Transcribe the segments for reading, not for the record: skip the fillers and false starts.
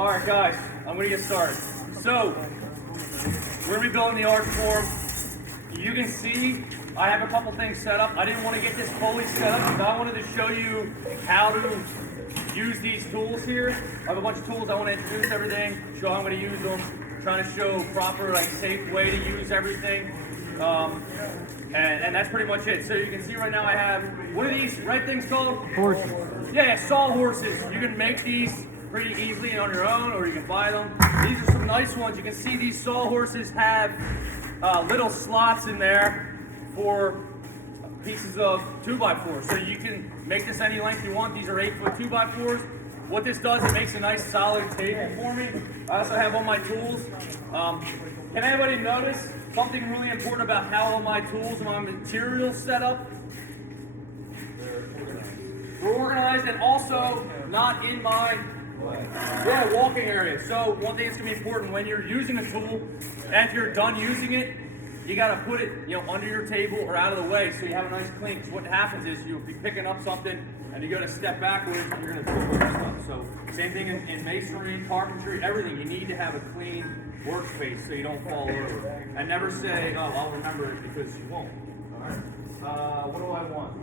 All right, guys, I'm gonna get started. So, we're gonna be building the arch form. You can see I have a couple things set up. I didn't want to get this fully set up because I wanted to show you how to use these tools here. I have a bunch of tools. I want to introduce everything, show how I'm going to use them, trying to show proper, safe way to use everything. And that's pretty much it. So you can see right now I have, what are these right things called? Horses. Yeah, saw horses. You can make these pretty easily on your own, or you can buy them. These are some nice ones. You can see these saw horses have little slots in there for pieces of 2x4. So you can make this any length you want. These are 8-foot 2x4s. What this does, it makes a nice solid table for me. I also have all my tools. Can anybody notice something really important about how all my tools and my materials set up? We're organized and also not in my walking area. So one thing that's gonna be important when you're using a tool, and if you're done using it, you gotta put it, under your table or out of the way so you have a nice clean. Because what happens is you'll be picking up something and you're gonna step backwards and you're gonna pull your stuff. So same thing in masonry, carpentry, everything. You need to have a clean workspace so you don't fall over. And never say, oh, I'll remember it, because you won't. All right. What do I want?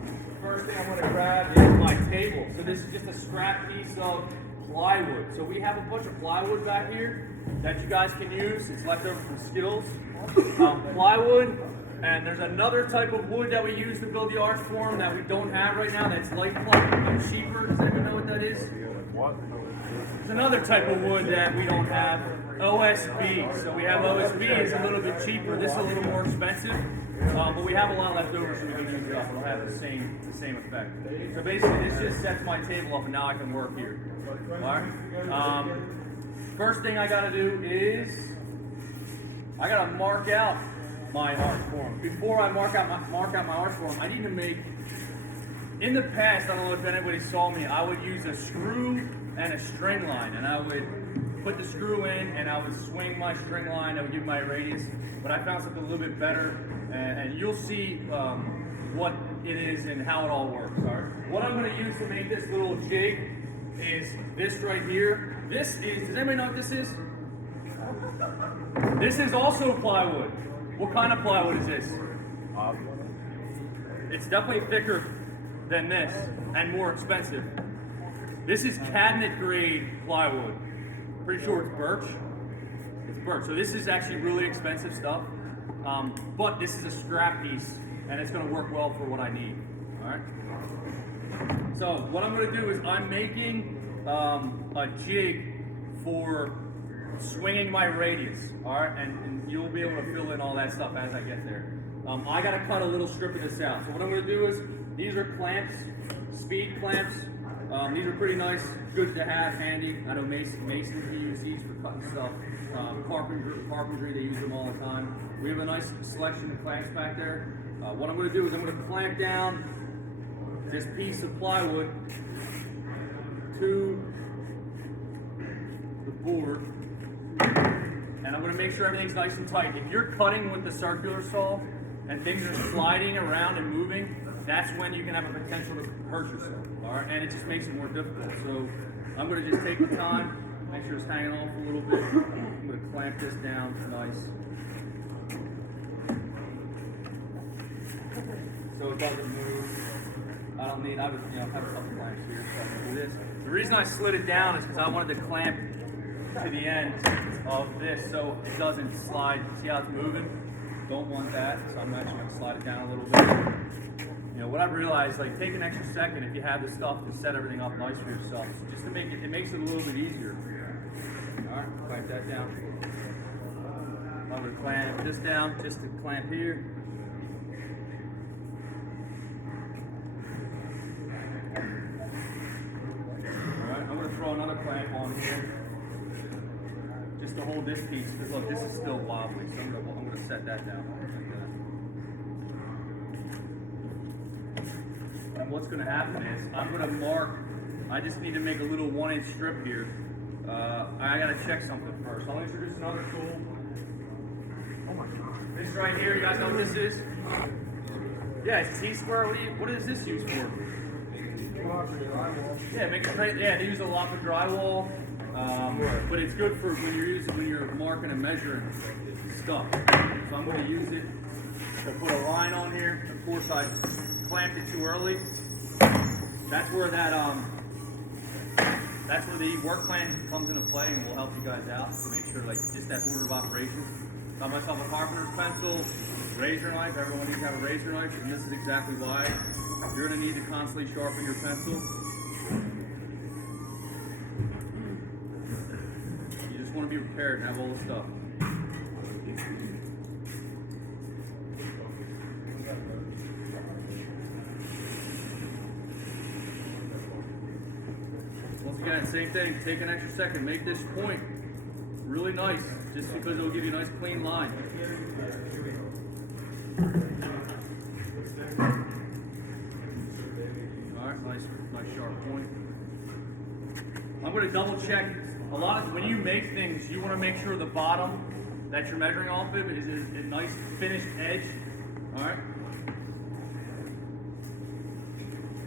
First thing I'm gonna grab is my table. So this is just a scrap piece of plywood. So we have a bunch of plywood back here that you guys can use. It's left over from Skills. Plywood, and there's another type of wood that we use to build the arch form that we don't have right now. That's light ply and cheaper. Does anyone know what that is? There's another type of wood that we don't have. OSB. So we have OSB. It's a little bit cheaper. This is a little more expensive, but we have a lot left over, so we can use it up. It'll have the same effect. So basically, this just sets my table up, and now I can work here. All right. First thing I got to do is I gotta mark out my arch form. Before I mark out my arch form, I need to make. In the past, I don't know if anybody saw me. I would use a screw and a string line, and I would put the screw in, and I would swing my string line. I would give my radius, but I found something a little bit better, and you'll see what it is and how it all works. All right. What I'm going to use to make this little jig is this right here. This is. Does anybody know what this is? This is also plywood. What kind of plywood is this? It's definitely thicker than this and more expensive. This is cabinet grade plywood. Pretty sure it's birch. It's birch. So this is actually really expensive stuff. But this is a scrap piece and it's going to work well for what I need. All right. So what I'm going to do is I'm making a jig for swinging my radius, all right, and you'll be able to fill in all that stuff as I get there. I got to cut a little strip of this out. So what I'm going to do is, these are clamps, speed clamps. These are pretty nice, good to have handy. I know masons can use these for cutting stuff. Carpentry, they use them all the time. We have a nice selection of clamps back there. What I'm going to do is I'm going to clamp down this piece of plywood to the board. And I'm going to make sure everything's nice and tight. If you're cutting with the circular saw and things are sliding around and moving, that's when you can have a potential to hurt yourself. All right, and it just makes it more difficult. So I'm going to just take the time, make sure it's hanging off a little bit. I'm going to clamp this down nice, so it doesn't move. I have a couple clamps here, so I can do this. The reason I slid it down is because I wanted to clamp to the end of this so it doesn't slide. See how it's moving? Don't want that, so I'm actually going to slide it down a little bit. What I've realized, take an extra second if you have the stuff to set everything up nice for yourself. So just to make it makes it a little bit easier. All right, clamp that down. I'm going to clamp this down, just to clamp here. All right, I'm going to throw another clamp on here, just to hold this piece, because look, this is still wobbly, so I'm going to set that down. And what's going to happen is, I'm going to mark, I just need to make a little 1-inch strip here. I got to check something first. I'll introduce another tool. Oh my God. This right here, you guys know what this is? Yeah, it's T-square. What is this used for? Yeah, make it straight. Yeah, they use a lot for drywall. but it's good for when you're marking and measuring stuff. So I'm going to use it to put a line on here. Of course, I clamped it too early. That's where the work plan comes into play, and will help you guys out to make sure, like, just that order of operation. Got myself a carpenter's pencil, razor knife. Everyone needs to have a razor knife, and this is exactly why. You're going to need to constantly sharpen your pencil. You just want to be prepared and have all the stuff. Once again, same thing. Take an extra second. Make this point really nice, just because it will give you a nice clean line. Alright, nice sharp point. I'm going to double check. When you make things, you want to make sure the bottom that you're measuring off of is a nice finished edge. Alright?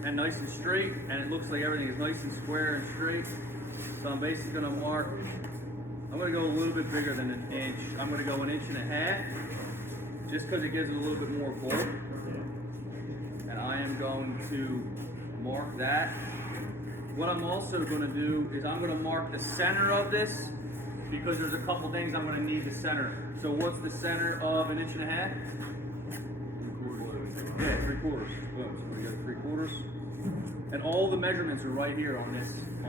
And nice and straight, and it looks like everything is nice and square and straight. So I'm basically going to mark. I'm going to go a little bit bigger than an inch. I'm going to go 1.5 inches, just because it gives it a little bit more bulk. And I am going to mark that. What I'm also going to do is I'm going to mark the center of this, because there's a couple things I'm going to need the center. So what's the center of 1.5 inches? 3/4. Yeah, 3/4. Boom. So we got 3/4. And all the measurements are right here on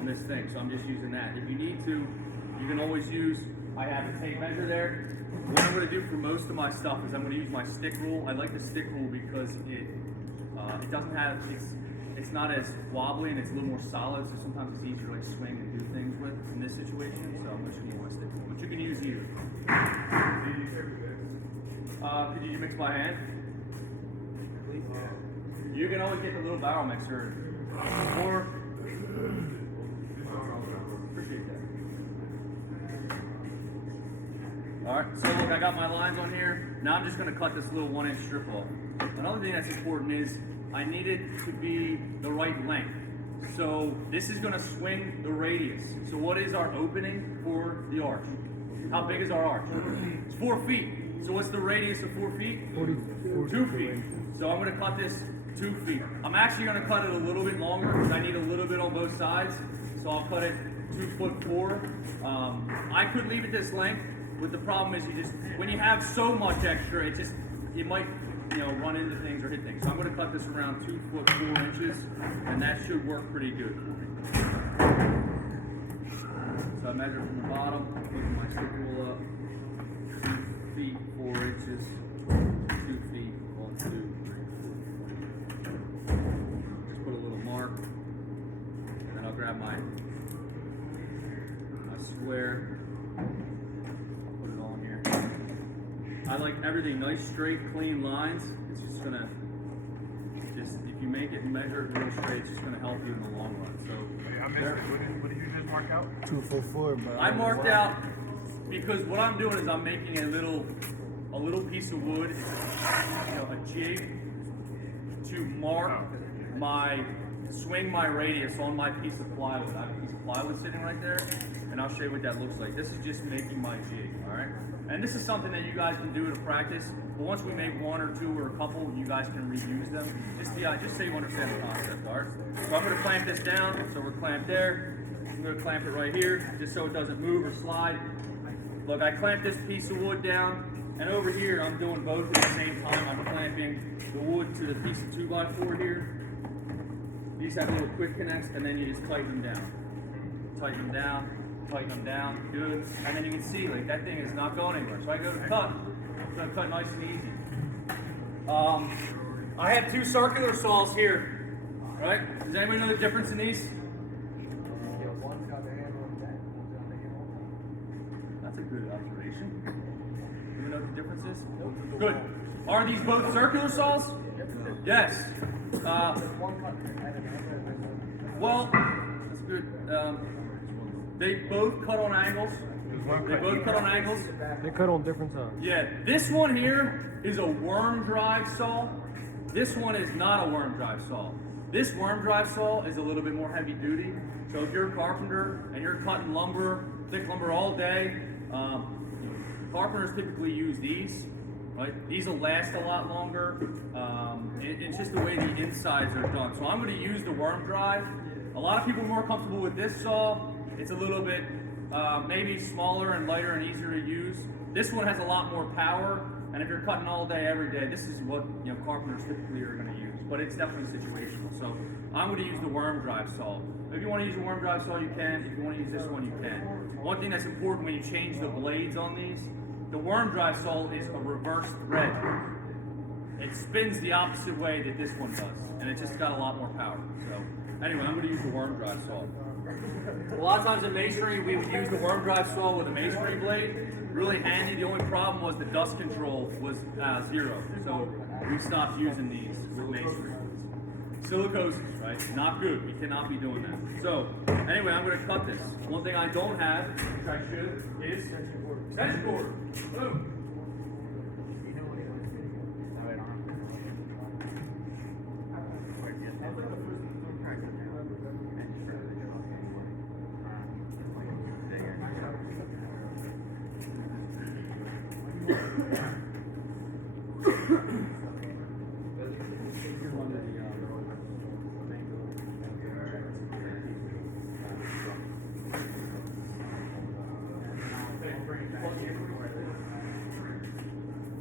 this thing. So I'm just using that. If you need to, you can always use, I have a tape measure there. What I'm going to do for most of my stuff is I'm going to use my stick rule. I like the stick rule because it doesn't have, it's not as wobbly, and it's a little more solid, so sometimes it's easier to like swing and do things with in this situation. So I'm just going to use my stick rule, but you can use either. Could you mix by hand? You can always get the little barrel mixer, or appreciate that. Alright, so look, I got my lines on here. Now I'm just going to cut this little 1-inch strip off. Another thing that's important is I need it to be the right length. So this is going to swing the radius. So what is our opening for the arch? How big is our arch? It's 4 feet. So what's the radius of 4 feet? 2 feet. So I'm going to cut this 2 feet. I'm actually going to cut it a little bit longer because I need a little bit on both sides. So I'll cut it 2'4". I could leave it this length, but the problem is when you have so much extra, you might run into things or hit things. So I'm going to cut this around 2'4" and that should work pretty good for me. So I measure from the bottom, put my stick rule up, 2 feet 4 inches, 2 feet 1, 2, 3, 4. Just put a little mark, and then I'll grab my square, put it on here. I like everything nice, straight, clean lines. It's just gonna, if you make it and measure it real straight, it's just gonna help you in the long run. So, what did you just mark out? 244. But I marked out because what I'm doing is I'm making a little piece of wood, a jig to mark swing my radius on my piece of plywood. I have a piece of plywood sitting right there, and I'll show you what that looks like. This is just making my jig, all right? And this is something that you guys can do to practice, but once we make 1 or 2 or a couple, you guys can reuse them. Just so you understand the concept, all right? So I'm gonna clamp this down, so we're clamped there. I'm gonna clamp it right here, just so it doesn't move or slide. Look, I clamped this piece of wood down, and over here, I'm doing both at the same time. I'm clamping the wood to the piece of 2x4 here. These have little quick connects, and then you just tighten them down. Tighten them down, tighten them down, good. And then you can see, like, that thing is not going anywhere. So I go to cut, it's gonna cut nice and easy. I have 2 circular saws here, right? Does anybody know the difference in these? That's a good observation. Do you know what the difference is? Good. Are these both circular saws? Yes. Well, that's good. They both cut on angles. They cut on different sides. Yeah, this one here is a worm drive saw. This one is not a worm drive saw. This worm drive saw is a little bit more heavy duty. So if you're a carpenter and you're cutting lumber, thick lumber all day, carpenters typically use these. Right? These will last a lot longer. It's just the way the insides are done. So I'm going to use the worm drive. A lot of people are more comfortable with this saw. It's a little bit maybe smaller and lighter and easier to use. This one has a lot more power, and if you're cutting all day, every day, this is what carpenters typically are going to use. But it's definitely situational. So I'm going to use the worm drive saw. If you want to use a worm drive saw, you can. If you want to use this one, you can. One thing that's important when you change the blades on these, the worm drive saw is a reverse thread. It spins the opposite way that this one does, and it just got a lot more power. So anyway, I'm going to use the worm drive saw. A lot of times in masonry, we would use the worm drive saw with a masonry blade. Really handy. The only problem was the dust control was 0, so we stopped using these with masonry. Silicoses, right? Not good. We cannot be doing that. So anyway, I'm going to cut this. One thing I don't have, which I should, is tension cord. Boom.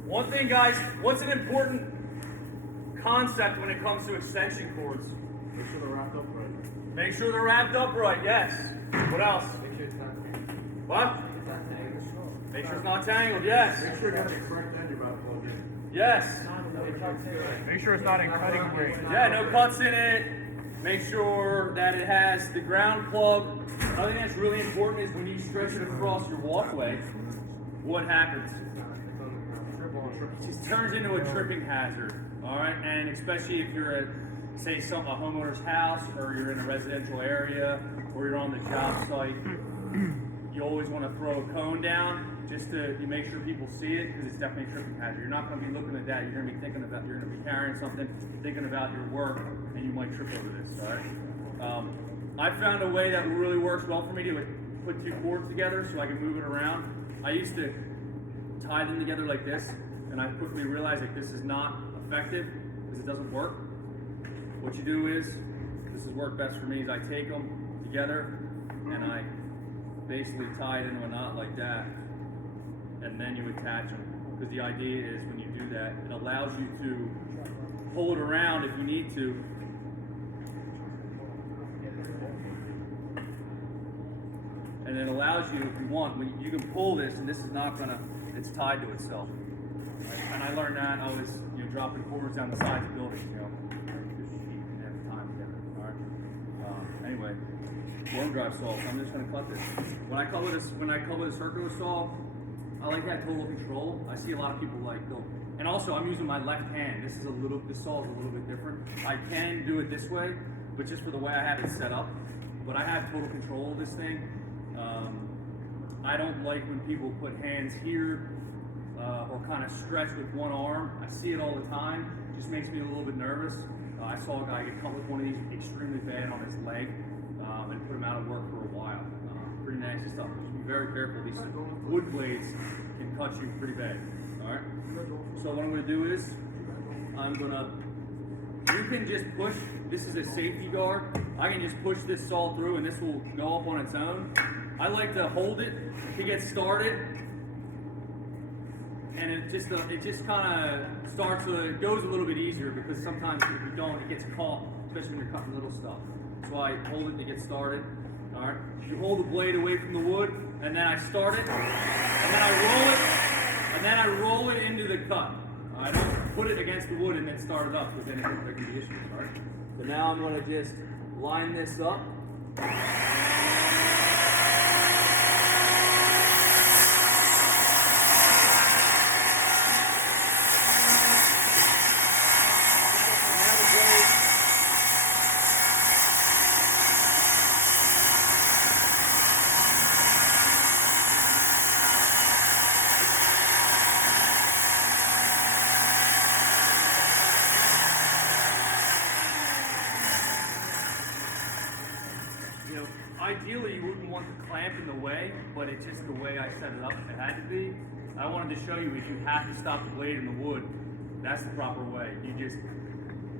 One thing, guys, what's an important concept when it comes to extension cords? Make sure they're wrapped up right. Make sure they're wrapped up right, yes. What else? Make sure it's not tangled. What? It's not tangled. Make sure it's not tangled, yes. Make sure you got the correct end you're about to plug in. Yes. Make sure it's not in cutting grade. Yeah, no cuts in it. Make sure that it has the ground plug. Another thing that's really important is when you stretch it across your walkway, what happens? It just turns into a tripping hazard, all right? And especially if you're at, say, a homeowner's house, or you're in a residential area, or you're on the job site, you always want to throw a cone down just to make sure people see it, because it's definitely a tripping hazard. You're not going to be looking at that. You're going to be thinking about, you're going to be carrying something, thinking about your work, and you might trip over this, all right? I found a way that really works well for me to put two cords together so I can move it around. I used to tie them together like this, and I quickly realized that this is not effective because it doesn't work. What you do is, this has worked best for me, is I take them together and I basically tie it into a knot like that, and then you attach them. Because the idea is when you do that, it allows you to pull it around if you need to. And it allows you, if you want, you can pull this, and this is not gonna, it's tied to itself. Right? And I learned that I was, dropping cords down the sides of buildings, just didn't have time together. All right. Anyway, worm drive saw. So I'm just gonna cut this. When I cut with a circular saw, I like that total control. I see a lot of people like go, and also I'm using my left hand. This saw is a little bit different. I can do it this way, but just for the way I have it set up. But I have total control of this thing. I don't like when people put hands here or kind of stretch with one arm. I see it all the time. It just makes me a little bit nervous. I saw a guy get cut with one of these extremely bad on his leg and put him out of work for a while. Pretty nasty stuff. Just be very careful. These wood blades can cut you pretty bad. All right. So what I'm going to do is you can just push. This is a safety guard. I can just push this saw through, and this will go up on its own. I like to hold it to get started, and it just kind of starts. It goes a little bit easier because sometimes if you don't, it gets caught, especially when you're cutting little stuff. So I hold it to get started. All right. You hold the blade away from the wood, and then I start it, and then I roll it, and then I roll it into the cut. I don't put it against the wood and then start it up because then there can be issues. All right. So now I'm going to just line this up. ideally you wouldn't want the clamp in the way, but it's just the way I set it up. It had to be. I wanted to show you if you have to stop the blade in the wood, that's the proper way. You just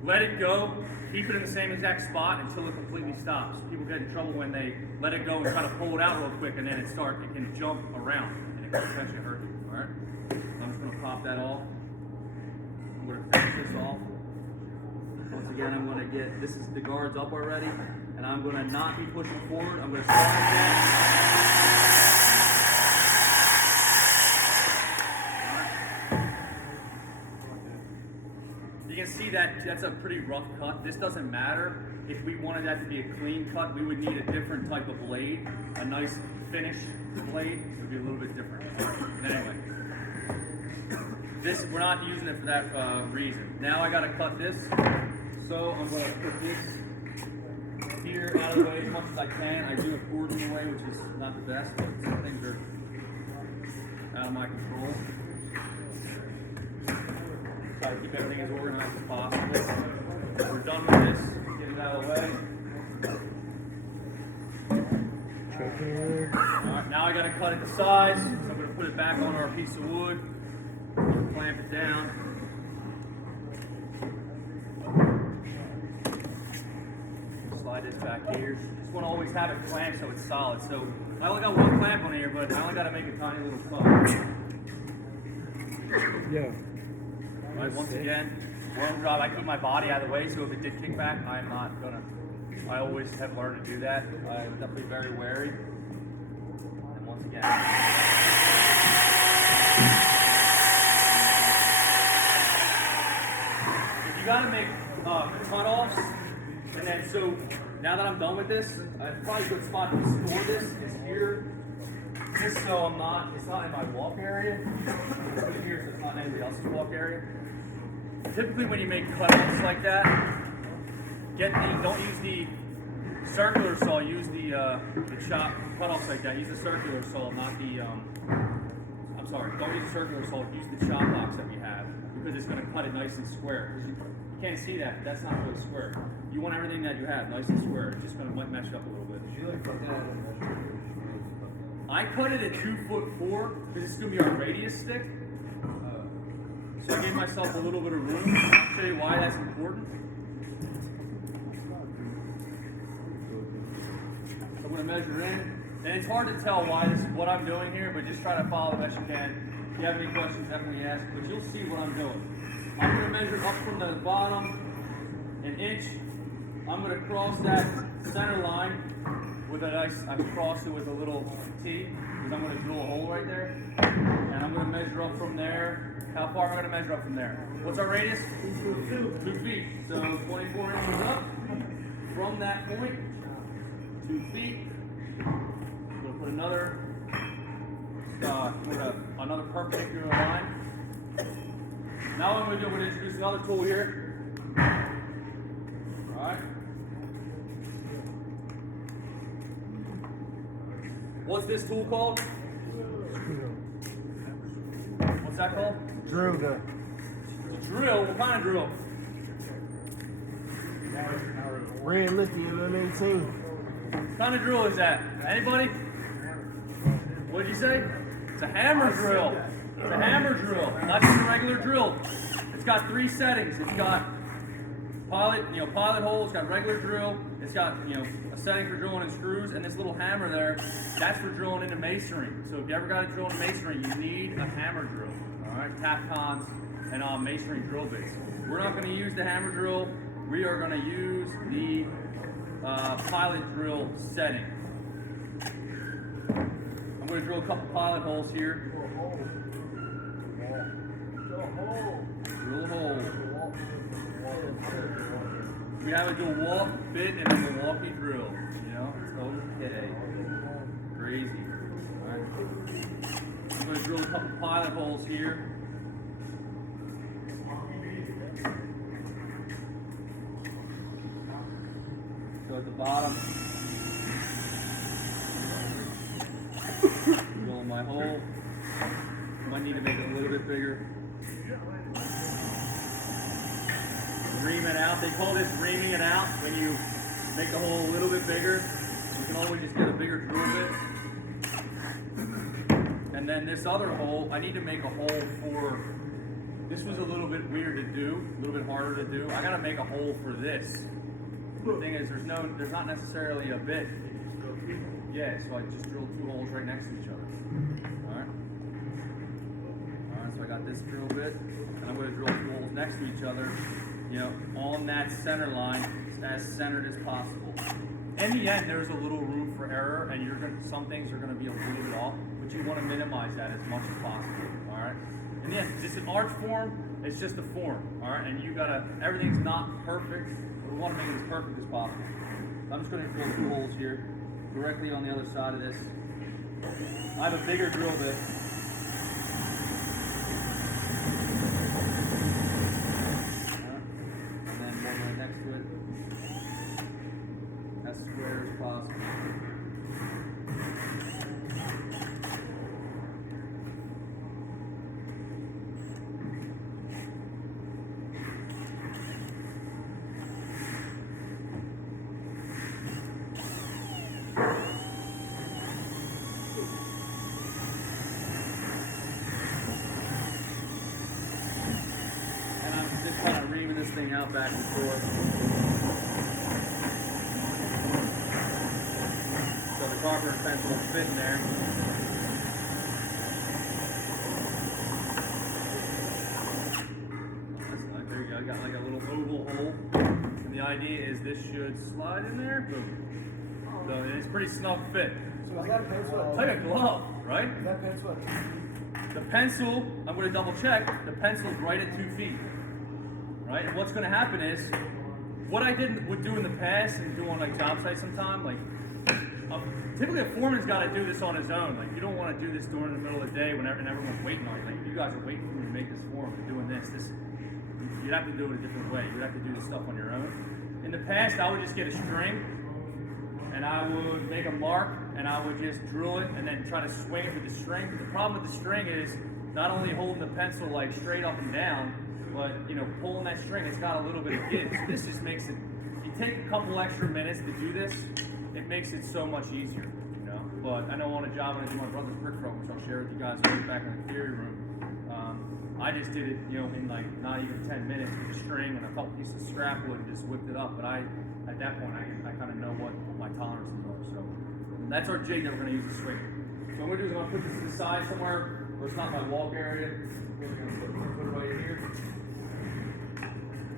let it go, keep it in the same exact spot until it completely stops. People get in trouble when they let it go and try to pull it out real quick, and then it can jump around and it can potentially hurt you. All right. So I'm just gonna pop that off. I'm gonna finish this off. Once again, I'm gonna get the guards up already, and I'm gonna not be pushing forward. I'm gonna start again. You can see that that's a pretty rough cut. This doesn't matter. If we wanted that to be a clean cut, we would need a different type of blade, a nice finish blade. It would be a little bit different. But anyway, we're not using it for that reason. Now I gotta cut this, so I'm gonna put this here out of the way as much as I can. I do have cords in the way, which is not the best, but some things are out of my control. Try to keep everything as organized as possible. We're done with this. Get it out of the way. Alright, now I gotta cut it to size. So I'm gonna put it back on our piece of wood. Clamp it down. Slide it back here. Just want to always have it clamped so it's solid. So I only got one clamp on here, but I only gotta make a tiny little cut. Yeah. Right, once again, one job, I keep my body out of the way, so if it did kick back, I'm not gonna. I always have learned to do that. I'm definitely very wary. And once again. If you gotta make cutoffs, and then so now that I'm done with this, probably a good spot to store this is here. Just so it's not in my walk area. Put it here so it's not in anybody else's walk area. Typically when you make cutoffs like that, don't use the circular saw, use the chop cutoffs like that. Use the circular saw, not the, I'm sorry, don't use the circular saw, use the chop box that we have, because it's gonna cut it nice and square. You can't see that, that's not really square. You want everything that you have nice and square. It's just gonna mesh up a little bit. I cut it at 2'4" because it's gonna be our radius stick. So I gave myself a little bit of room. I'll show you why that's important. I'm gonna measure in, and it's hard to tell what I'm doing here, but just try to follow the best you can. If you have any questions, definitely ask. But you'll see what I'm doing. I'm gonna measure up from the bottom an inch. I'm gonna cross that center line with a nice. I cross it with a little T because I'm gonna drill a hole right there, and I'm gonna measure up from there. How far am I going to measure up from there? What's our radius? 2 feet. So 24 inches up from that point. 2 feet. I'm going to put another perpendicular line. Now what I'm going to do, I'm going to introduce another tool here. All right. What's this tool called? What's that called? Drill. The drill? What kind of drill? Red lithium M18. What kind of drill is that? Anybody? What did you say? It's a hammer drill. It's a hammer drill, not just a regular drill. It's got 3 settings. It's got pilot hole. It's got regular drill. It's got a setting for drilling in screws, and this little hammer there, that's for drilling into masonry. So if you ever got to drill in masonry, you need a hammer drill. All right, Tapcons and masonry drill bits. We're not going to use the hammer drill. We are going to use the pilot drill setting. I'm going to drill a couple pilot holes here. Drill a hole. We have to do a walk bit and a Milwaukee drill. It's okay. Crazy. All right. I'm going to drill a couple pilot holes here. So at the bottom, drilling my hole. Might need to make it a little bit bigger. Ream it out. They call this reaming it out when you make the hole a little bit bigger. You can always just get a bigger drill bit. And then this other hole, I need to make a hole for, this was a little bit weird to do, a little bit harder to do. I gotta make a hole for this. The thing is, there's not necessarily a bit. Yeah, so I just drilled 2 holes right next to each other. Alright, so I got this drill bit, and I'm gonna drill 2 holes next to each other, you know, on that center line, as centered as possible. In the end, there's a little room for error, and some things are gonna be a little bit off, but you wanna minimize that as much as possible, alright? In the end, just an arch form, it's just a form, alright? And everything's not perfect, but we wanna make it as perfect as possible. So I'm just gonna drill 2 holes here, directly on the other side of this. I have a bigger drill bit. And then one right next to it. As square as possible. This thing out back and forth. So the carpenter pencil will fit in there. There you go. I got like a little oval hole. And the idea is this should slide in there. Boom. So it's pretty snug fit. So is that pencil? It's like a glove, right? Is that pencil? The pencil, I'm going to double check, the pencil's right at 2 feet. Right? And what's going to happen is, what I would do in the past and do on like job sites sometime, like typically a foreman's got to do this on his own. Like you don't want to do this during the middle of the day when everyone's waiting on you. Like you guys are waiting for me to make this form, you're doing this. You'd have to do it a different way. You'd have to do this stuff on your own. In the past, I would just get a string and I would make a mark and I would just drill it and then try to swing it with the string. But the problem with the string is not only holding the pencil like straight up and down, but you know, pulling that string, it's got a little bit of give. So this just makes it, if you take a couple extra minutes to do this, it makes it so much easier, you know. But I know on a job when I do my brother's brick front, which I'll share with you guys back in the theory room, I just did it, you know, in like not even 10 minutes with a string and a couple pieces of scrap wood and just whipped it up. But at that point, I kind of know what my tolerances are. So that's our jig that we're going to use to swing. So what I'm going to do is I'm going to put this to the side somewhere where it's not my walk area. We're going to put it right here.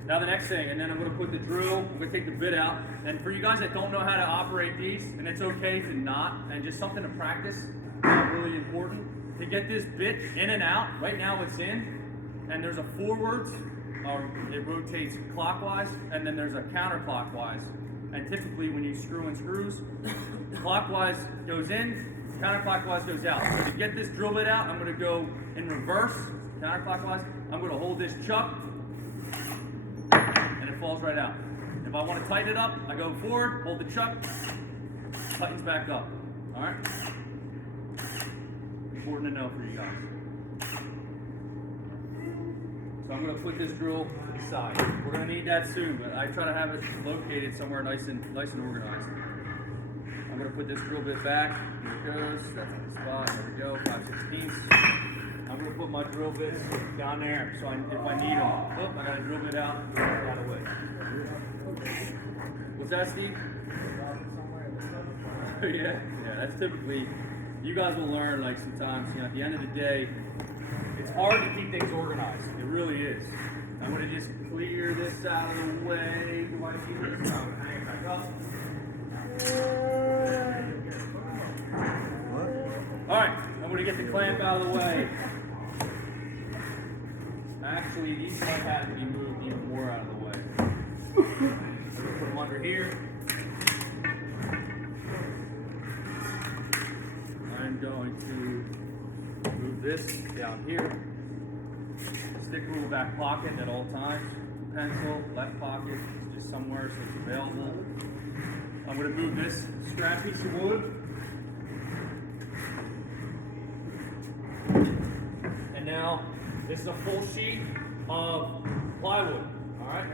Now the next thing, and then I'm going to put the drill, I'm going to take the bit out. And for you guys that don't know how to operate these, and it's okay to not, and just something to practice, really important, to get this bit in and out. Right now it's in, and there's a forwards, or it rotates clockwise, and then there's a counterclockwise. And typically when you screw in screws, clockwise goes in, counterclockwise goes out. So to get this drill bit out, I'm going to go in reverse, counterclockwise. I'm going to hold this chuck, and it falls right out. If I want to tighten it up, I go forward, hold the chuck, tightens back up. All right? Important to know for you guys. So I'm going to put this drill aside. We're going to need that soon, but I try to have it located somewhere nice and organized. I'm going to put this drill bit back. Here it goes. That's the spot. There we go. 5/16. I'm going to put my drill bits down there so if I need them. Oh, I got a drill bit out. Get it out of the way. What's that, Steve? Yeah, that's typically, you guys will learn like sometimes, you know, at the end of the day, it's hard to keep things organized. It really is. I'm going to just clear this out of the way. Do I need this? I'm going to hang it back up. Alright, I'm going to get the clamp out of the way. Actually, these might have to be moved even more out of the way. I'm going to put them under here. I'm going to move this down here. Stick rule back pocket at all times. Pencil, left pocket, just somewhere so it's available. I'm going to move this scrap piece of wood. And now, this is a full sheet of plywood. Alright?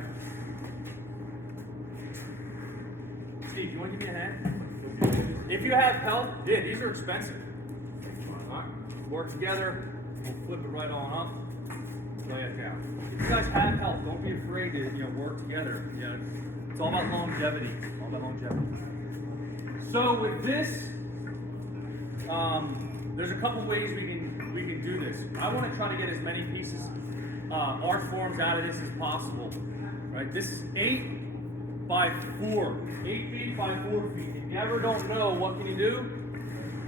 Steve, you want to give me a hand? If you have help, yeah, these are expensive. All right, work together. We'll flip it right on up. Lay it down. If you guys have help, don't be afraid to work together. It's all about longevity. All about longevity. So with this, there's a couple ways we can do this. I want to try to get as many pieces, art forms out of this as possible. Right? This is 8 by 4, 8 feet by 4 feet. If you ever don't know, what can you do?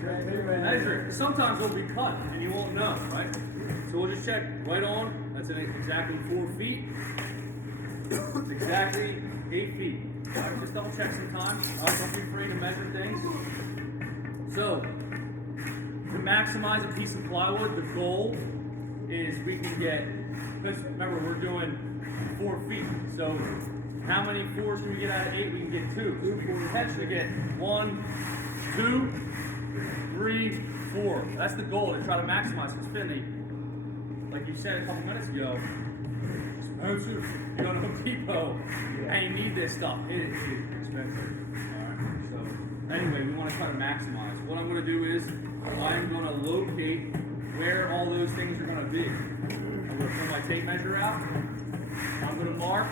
Measure it. Sometimes it'll be cut and you won't know, right? So we'll just check right on. That's exactly 4 feet. It's exactly 8 feet. All right, just double check sometimes. Don't be afraid to measure things. So, to maximize a piece of plywood, the goal is we can get, because remember we're doing 4 feet. So how many 4s can we get out of 8? We can get 2. So we can potentially get 1, 2, 3, 4. That's the goal, to try to maximize. Because Finley, like you said a couple minutes ago, expensive. You go to Home Depot and you need this stuff. It is expensive. Alright, so anyway, we want to try to maximize. What I'm going to do is I'm going to locate where all those things are going to be. I'm going to pull my tape measure out. I'm going to mark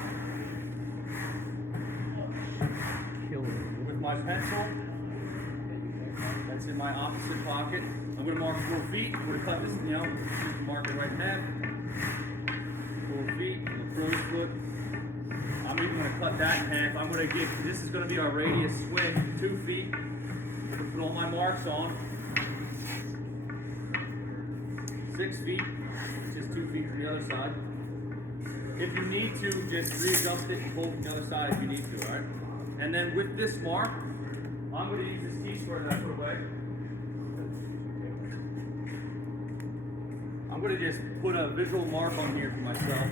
with my pencil. That's in my opposite pocket. I'm going to mark 4 feet. I'm going to cut this, just mark it right in half. 4 feet, the crow's foot. I'm even going to cut that in half. I'm going to get, this is going to be our radius swing, 2 feet. I'm going to put all my marks on. 6 feet, just 2 feet from the other side. If you need to, just readjust it and pull from the other side if you need to, alright? And then with this mark, I'm going to use this T-square that I put away. I'm going to just put a visual mark on here for myself.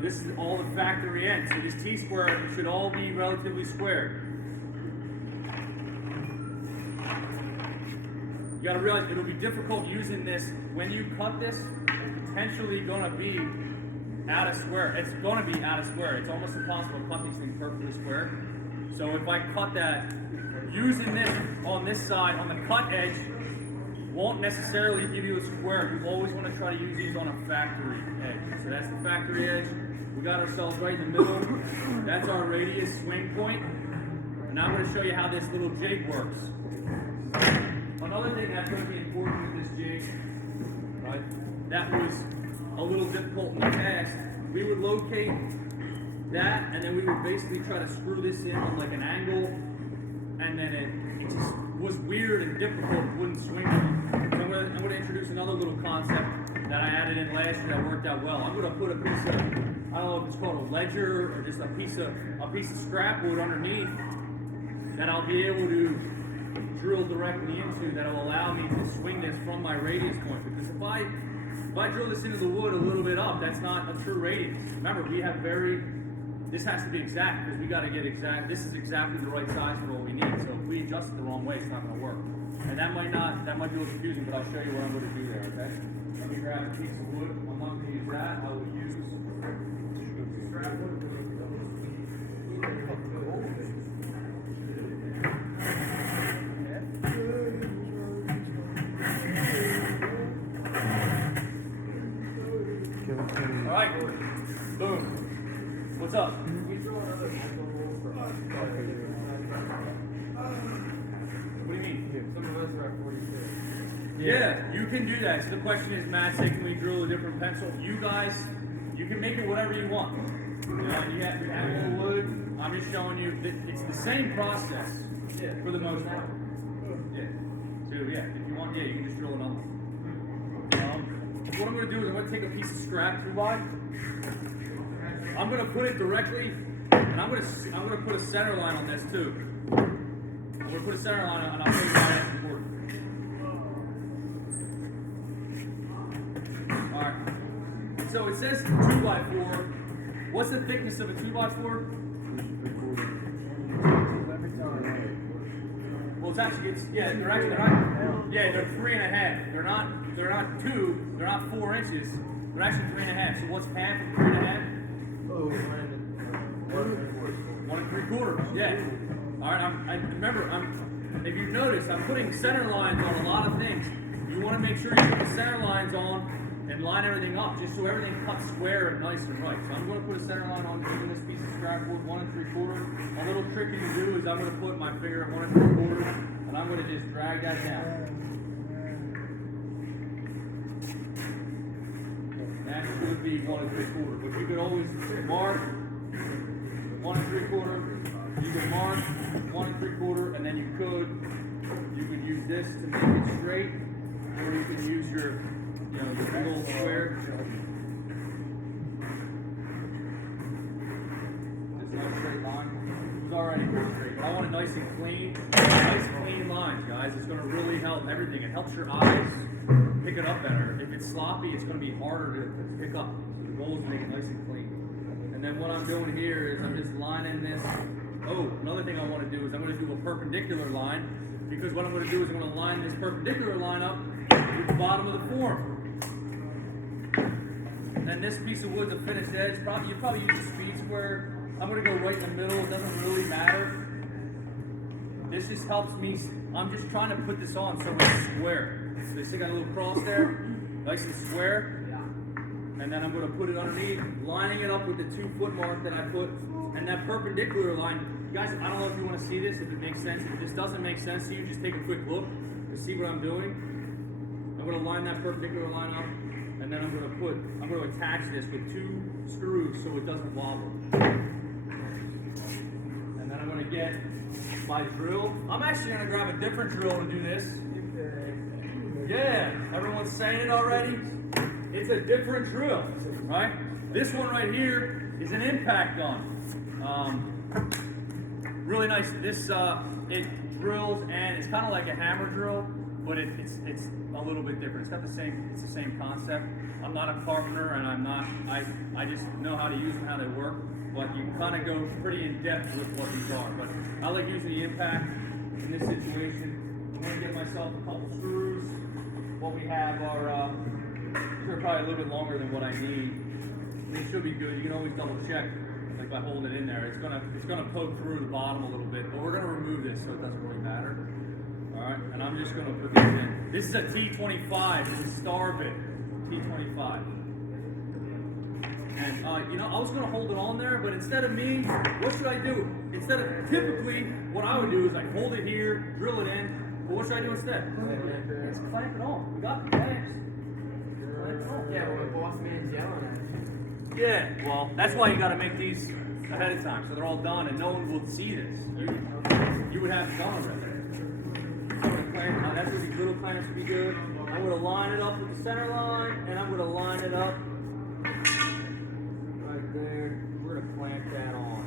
This is all the factory ends. So this T-square should all be relatively square. You got to realize it'll be difficult using this. When you cut this, it's potentially going to be out of square. It's going to be out of square. It's almost impossible to cut these things perfectly square. So if I cut that, using this on this side, on the cut edge, won't necessarily give you a square. You always want to try to use these on a factory edge. So that's the factory edge. We got ourselves right in the middle. That's our radius swing point. And now I'm going to show you how this little jig works. Another thing that's going to be important with this jig, right, that was a little difficult in the past, we would locate that and then we would basically try to screw this in on like an angle, and then it just was weird and difficult, it wouldn't swing. So I'm going to introduce another little concept that I added in last year that worked out well. I'm going to put a piece of, I don't know if it's called a ledger or just a piece of scrap wood underneath that I'll be able to drill directly into, that will allow me to swing this from my radius point. Because if I drill this into the wood a little bit up, that's not a true radius. Remember, we have this has to be exact, because we got to get exact. This is exactly the right size for what we need. So if we adjust it the wrong way, it's not going to work. And that might be a little confusing, but I'll show you what I'm going to do there, okay? Let me grab a piece of wood. I'm not going to use that. I will use scrap wood. Alright, boom. What's up? What do you mean? Some of us are at 46. Yeah, you can do that. So the question is, Matt, say, can we drill a different pencil? You guys, you can make it whatever you want. You have more wood. I'm just showing you that it's the same process for the most part. Yeah. So yeah, if you want, you can just drill another one. What I'm going to do is I'm going to take a piece of scrap 2x. I'm going to put it directly, and I'm going to put a center line on this too. I'm going to put a center line on, and I'll show you why that's important. All right. So it says 2x4. What's the thickness of a 2x4? Well, it's actually, they're not, 3.5. They're not 2, they're not 4 inches. They're actually 3.5. So what's half of 3.5? 1 remember, if you notice, I'm putting center lines on a lot of things. You want to make sure you put the center lines on and line everything up, just so everything cuts square and nice and right. So I'm going to put a center line on using this piece of scrap wood, 1 3/4. A little trick you can do is I'm going to put my finger at 1 3/4, and I'm going to just drag that down. That's going to be 1 3/4, but you could always mark 1 3/4. You can mark 1 3/4, and then you could use this to make it straight, or you could use your, the big old square. It's not a straight line. It was already pretty straight, but I want it nice and clean. Nice clean lines, guys. It's going to really help everything. It helps your eyes pick it up better. If it's sloppy, it's going to be harder to pick up. So the goal is to make it nice and clean. And then what I'm doing here is I'm just lining this. Oh, another thing I want to do is I'm going to do a perpendicular line, because what I'm going to do is I'm going to line this perpendicular line up with the bottom of the form. And then this piece of wood's a finished edge. You probably use a speed square. I'm going to go right in the middle. It doesn't really matter. This just helps me. I'm just trying to put this on so it's square. So they still got a little cross there, nice and square. And then I'm going to put it underneath, lining it up with the 2 foot mark that I put. And that perpendicular line, you guys, I don't know if you want to see this, if it makes sense. If this doesn't make sense to you, just take a quick look to see what I'm doing. I'm going to line that perpendicular line up, and then I'm going to attach this with 2 screws so it doesn't wobble. And then I'm going to get my drill. I'm actually going to grab a different drill and do this. Yeah, everyone's saying it already. It's a different drill, right? This one right here is an impact gun. Really nice. This it drills, and it's kind of like a hammer drill, but it's a little bit different. It's got the same. It's the same concept. I'm not a carpenter, and I'm not. I just know how to use them, how they work. But you kind of go pretty in depth with what these are. But I like using the impact in this situation. I'm going to get myself a couple screws. What we have are they're probably a little bit longer than what I need. They should be good. You can always double check. Like by holding it in there, it's gonna poke through the bottom a little bit, but we're gonna remove this, so it doesn't really matter. All right, and I'm just gonna put these in. This is a T25. This is star bit T25. And I was gonna hold it on there, but instead of me, what should I do? Typically, what I would do is like hold it here, drill it in. But what should I do instead? Just clamp it on. We got the clamps. Yeah, well, the boss man's yelling at you. Yeah, well, that's why you got to make these ahead of time, so they're all done, and no one will see this. You would have it done already. That's where these little clamps would be good. I'm going to line it up with the center line, and I'm going to line it up right there. We're going to clamp that on.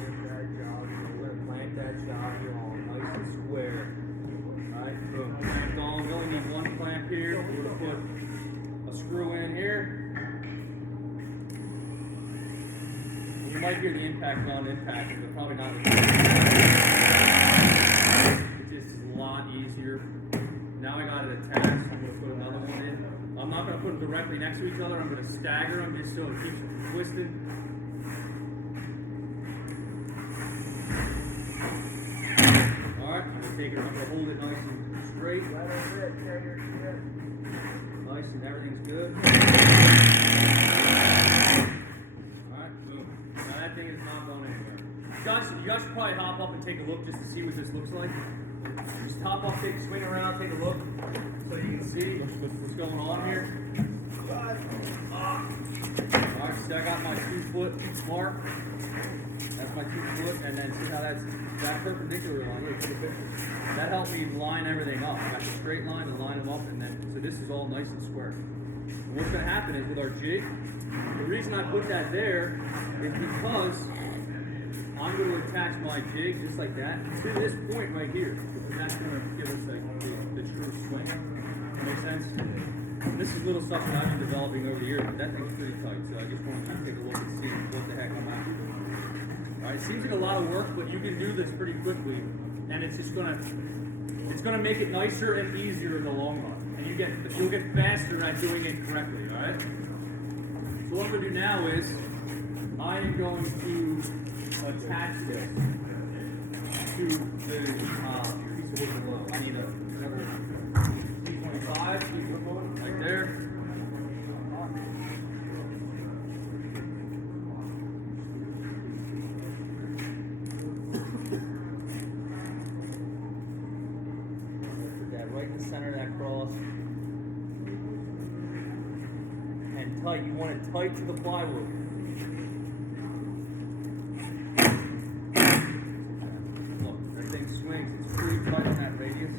We're going to clamp that jogger on, nice and square. All right, boom, clamped on. We only need 1 clamp here. We're going to put a screw in here. You might hear the impact gun impact, but probably not. It's just a lot easier. Now I got it attached. I'm going to put another one in. I'm not going to put them directly next to each other. I'm going to stagger them just so it keeps it twisted. All right, I'm going to hold it nice and straight. Nice and everything's good. Thing is not going anywhere. You guys should probably hop up and take a look just to see what this looks like. Just hop up, swing around, take a look so you can see what's going on here. Alright, so I got my 2 foot mark. That's my 2 foot, and then see how that perpendicular line. Here, take a picture. That helped me line everything up. I got the straight line to line them up, and then so this is all nice and square. And what's going to happen is with our jig, the reason I put that there is because I'm going to attach my jig just like that to this point right here. And that's going to give us the true swing. That makes sense? And this is little stuff that I've been developing over the years, but that thing's pretty tight. So I just wanted you to take a look and see what the heck I'm after. Alright, it seems like a lot of work, but you can do this pretty quickly. And it's just going to make it nicer and easier in the long run. And you'll get faster at doing it correctly, alright? So what I'm going to do now is I am going to attach this. to the piece of wood below. I need another P25 right there. Put that right in the center of that cross. And tight. You want it tight to the plywood. Look, that thing swings. It's pretty tight on that radius.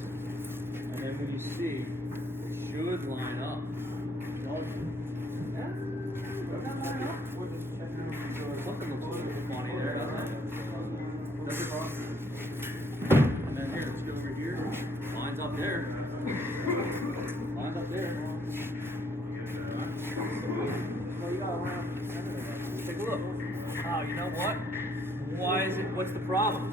And then when you see, it should line up. Something looks a little bit funny there, doesn't it? And then here, let's go over here. Lines up there. Lines up there. Take a look. Oh, you know what? Why is it? What's the problem?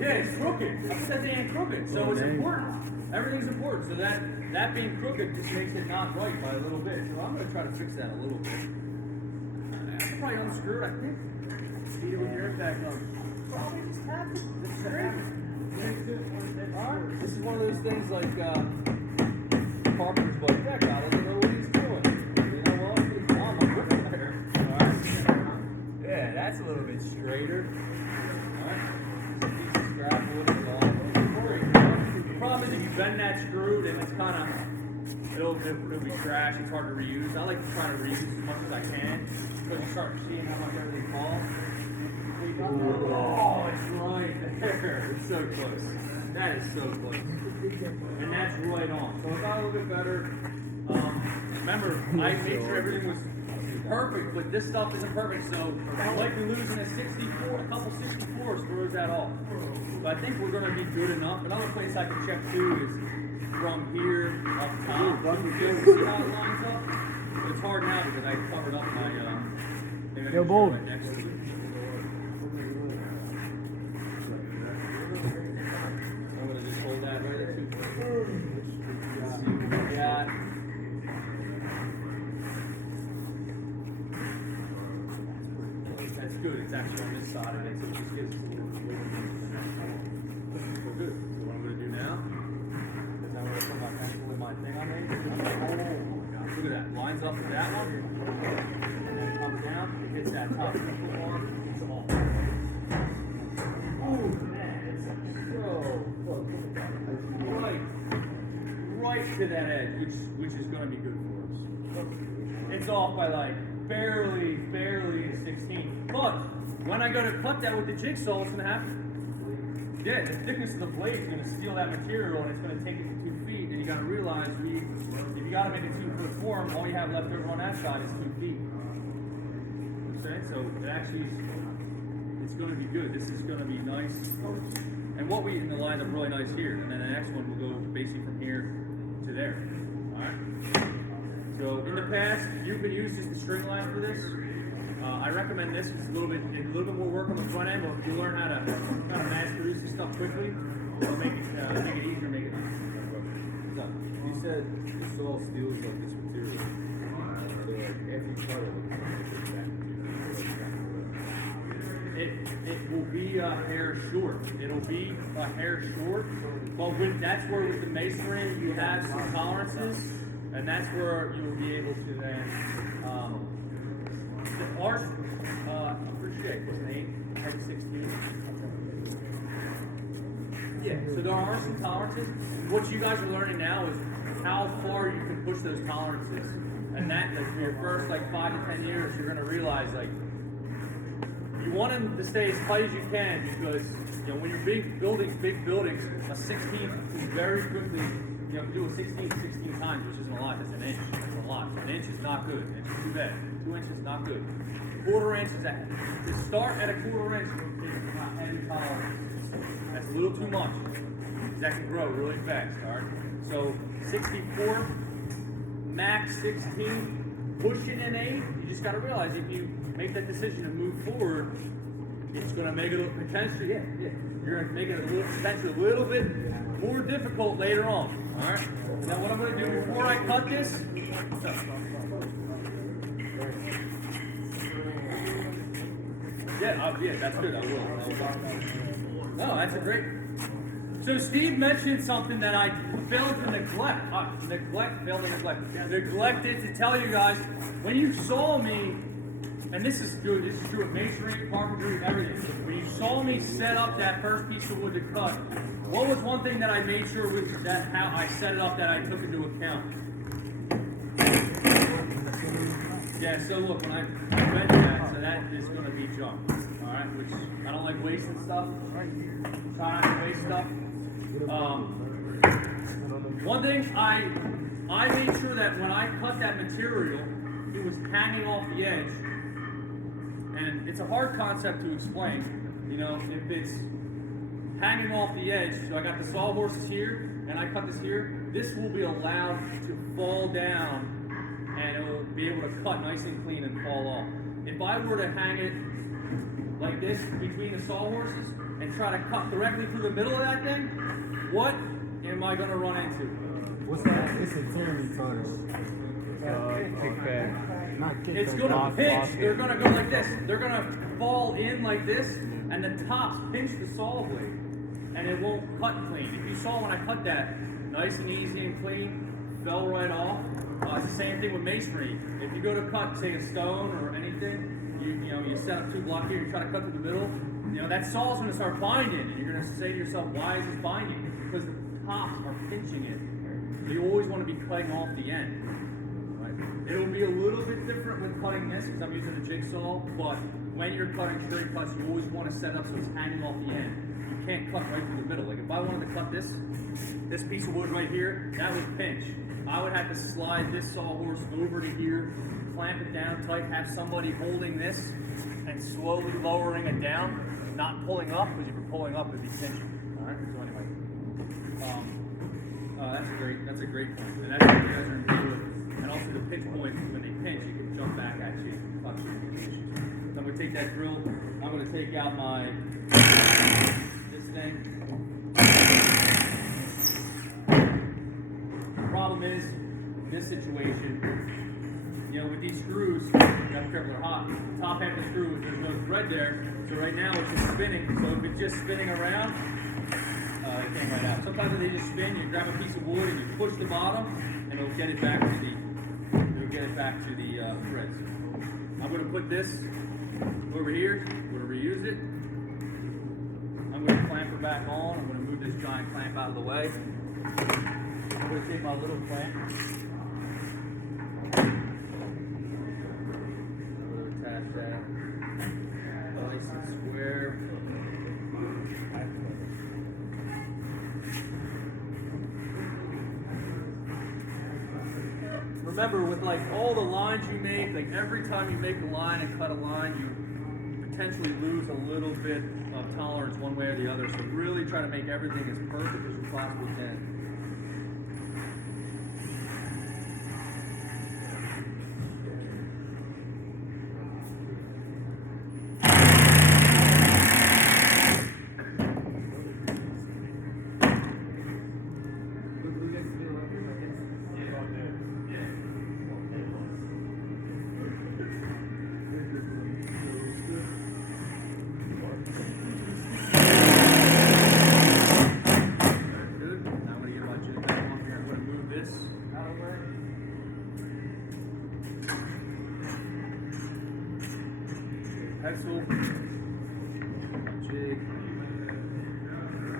Yeah, it's crooked. I said they ain't crooked, so it's important. Everything's important. So that being crooked just makes it not right by a little bit. So I'm gonna try to fix that a little bit. I can probably unscrew it, I think. See it with your impact on. Probably just tap it. It's straight. Alright. This is one of those things like Parker's buddy. That guy doesn't know what he's doing. You know what? I'm a good player. Alright. Yeah, that's a little bit straighter. Alright. Piece of scrap wood is all. The problem is if you bend that screw, then it's kind of, it'll be trash. It's hard to reuse. I like to try to reuse as much as I can because you start seeing how much everything falls. Oh, it's right there. It's so close. That is so close. And that's right on. So it got a little bit better. Remember, I made sure everything was perfect, but this stuff isn't perfect, so likely losing a 64, a couple 64s throws that off. But I think we're going to be good enough. Another place I can check too is from here up top. See how it lines up? But it's hard now because I covered up my thing. Yo, Bold. Right next to it. I'm going to just hold that right there too. See what we got. That's good. It's actually on this side of it, so it just gives us a little bit of well, good. So what I'm going to do now is I'm going to put my pencil in my thing I made. I'm like, oh my gosh, look at that. Lines up to that one. And then it comes down. It hits that top pencil bar. It's all. Oh, man. It's so close. Right to that edge, which is going to be good for us. It's off by like barely 16. But when I go to cut that with the jigsaw, what's going to happen? Yeah, the thickness of the blade is going to steal that material and it's going to take it to 2 feet. And you got to realize, if you got to make a 2-foot form, all you have left over on that side is 2 feet. Okay, so it actually it's going to be good. This is going to be nice. And what we in the lines up really nice here, and then the next one will go basically from here to there. All right. So in the past, you can use just the string line for this. I recommend this because it's a little bit more work on the front end, but if you learn how to kind of mass produce this stuff quickly, it'll make it easier, make it nice. You said this all steals like this material. So like after you cut it will be a hair short. It'll be a hair short, but that's where with the masonry you have some tolerances, and that's where you will be able to then. Ours, I'm pretty sure it was an 8, 10, 16. Yeah, so there are some tolerances. What you guys are learning now is how far you can push those tolerances. And that, like, for your first, 5 to 10 years, you're going to realize, you want them to stay as tight as you can because, when you're big buildings, a 16 can very quickly, you do a 16 times, which isn't a lot, that's an inch. That's a lot. An inch is not good. An inch is too bad. 2 inches is not good. 1/4 inch is that. To start at a 1/4 inch is not heavy tolerance. That's a little too much. That can grow really fast, alright? So 64, max 16, pushing in 8, you just gotta realize if you make that decision to move forward, it's gonna make it potentially, you're gonna make it potentially a little bit more difficult later on. Alright? Now what I'm gonna do before I cut this, yeah, that's good. I will. No, that's a great. So Steve mentioned something that I failed to neglect. Neglected to tell you guys, when you saw me, and this is true of masonry, carpentry, everything. When you saw me set up that first piece of wood to cut, what was one thing that I made sure was that how I set it up that I took into account? Yeah, so look, when I read that, so that is going to be junk. Alright, which I don't like wasting stuff. Try not to waste stuff. One thing I made sure that when I cut that material, it was hanging off the edge. And it's a hard concept to explain. You know, if it's hanging off the edge, so I got the sawhorses here, and I cut this here, this will be allowed to fall down, and it will be able to cut nice and clean and fall off. If I were to hang it like this between the sawhorses and try to cut directly through the middle of that thing, what am I going to run into? What's that? It's a Terry tunnel. Kickback. Not kickback. It's going to pinch. They're going to go like this. They're going to fall in like this, and the tops pinch the saw blade, and it won't cut clean. If you saw when I cut that, nice and easy and clean, fell right off. It's the same thing with masonry. If you go to cut, say, a stone or anything, you set up 2 blocks here, you try to cut through the middle, that saw's going to start binding, and you're going to say to yourself, why is this binding? Because the tops are pinching it. So you always want to be cutting off the end. Right? It will be a little bit different with cutting this, because I'm using a jigsaw, but when you're cutting straight cuts, you always want to set up so it's hanging off the end. You can't cut right through the middle. Like if I wanted to cut this piece of wood right here, that would pinch. I would have to slide this sawhorse over to here, clamp it down tight, have somebody holding this and slowly lowering it down, not pulling up, because if you're pulling up, it'd be pinching. All right. So anyway, that's a great point, and that's what you guys are going to do. And also the pinch point, when they pinch, you can jump back at you, clutch you. So I'm going to take that drill. I'm going to take out this thing. The problem is, in this situation, with these screws, you have to be careful, they're hot. The top half of the screw, there's no thread there, so right now it's just spinning. So if it's just spinning around, it came right out. Sometimes when they just spin, you grab a piece of wood and you push the bottom, and it'll get it back to the threads. I'm going to put this over here. I'm going to reuse it. I'm going to clamp her back on. I'm going to move this giant clamp out of the way. I'm going to take my little clamp. Attach that nice and square. Remember, with like all the lines you make, like every time you make a line and cut a line, you potentially lose a little bit of tolerance one way or the other. So really try to make everything as perfect as you possibly can. Pencil, jig,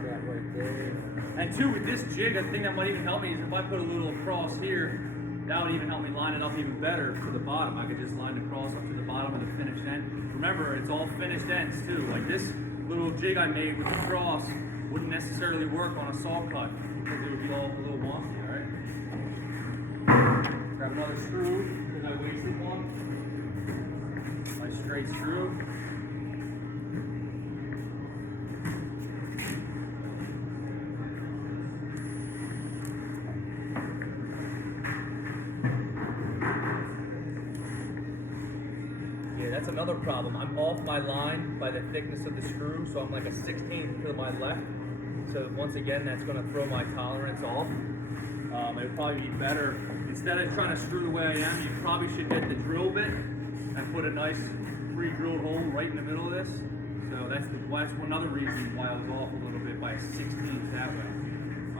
that right there. And two, with this jig, the thing that might even help me is if I put a little cross here, that would even help me line it up even better to the bottom. I could just line the cross up to the bottom of the finished end. Remember, it's all finished ends too. Like this little jig I made with the cross wouldn't necessarily work on a saw cut because it would be all a little wonky, all right? Grab another screw because I wasted one. Nice straight screw. Yeah, that's another problem. I'm off my line by the thickness of the screw, so I'm like a 16th to my left. So once again, that's going to throw my tolerance off. It would probably be better, instead of trying to screw the way I am, you probably should get the drill bit and put a nice pre-drilled hole right in the middle of this, So that's another reason why I was off a little bit by 16th that way.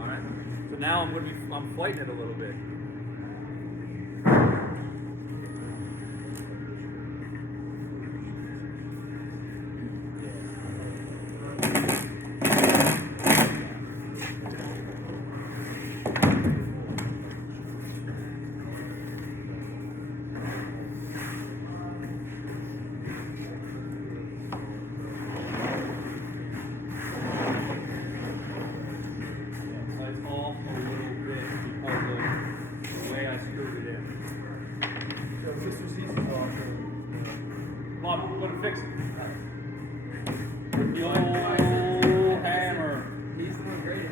All right. So now I'm fighting it a little bit. I'm gonna fix it. With the old hammer. He's the one great.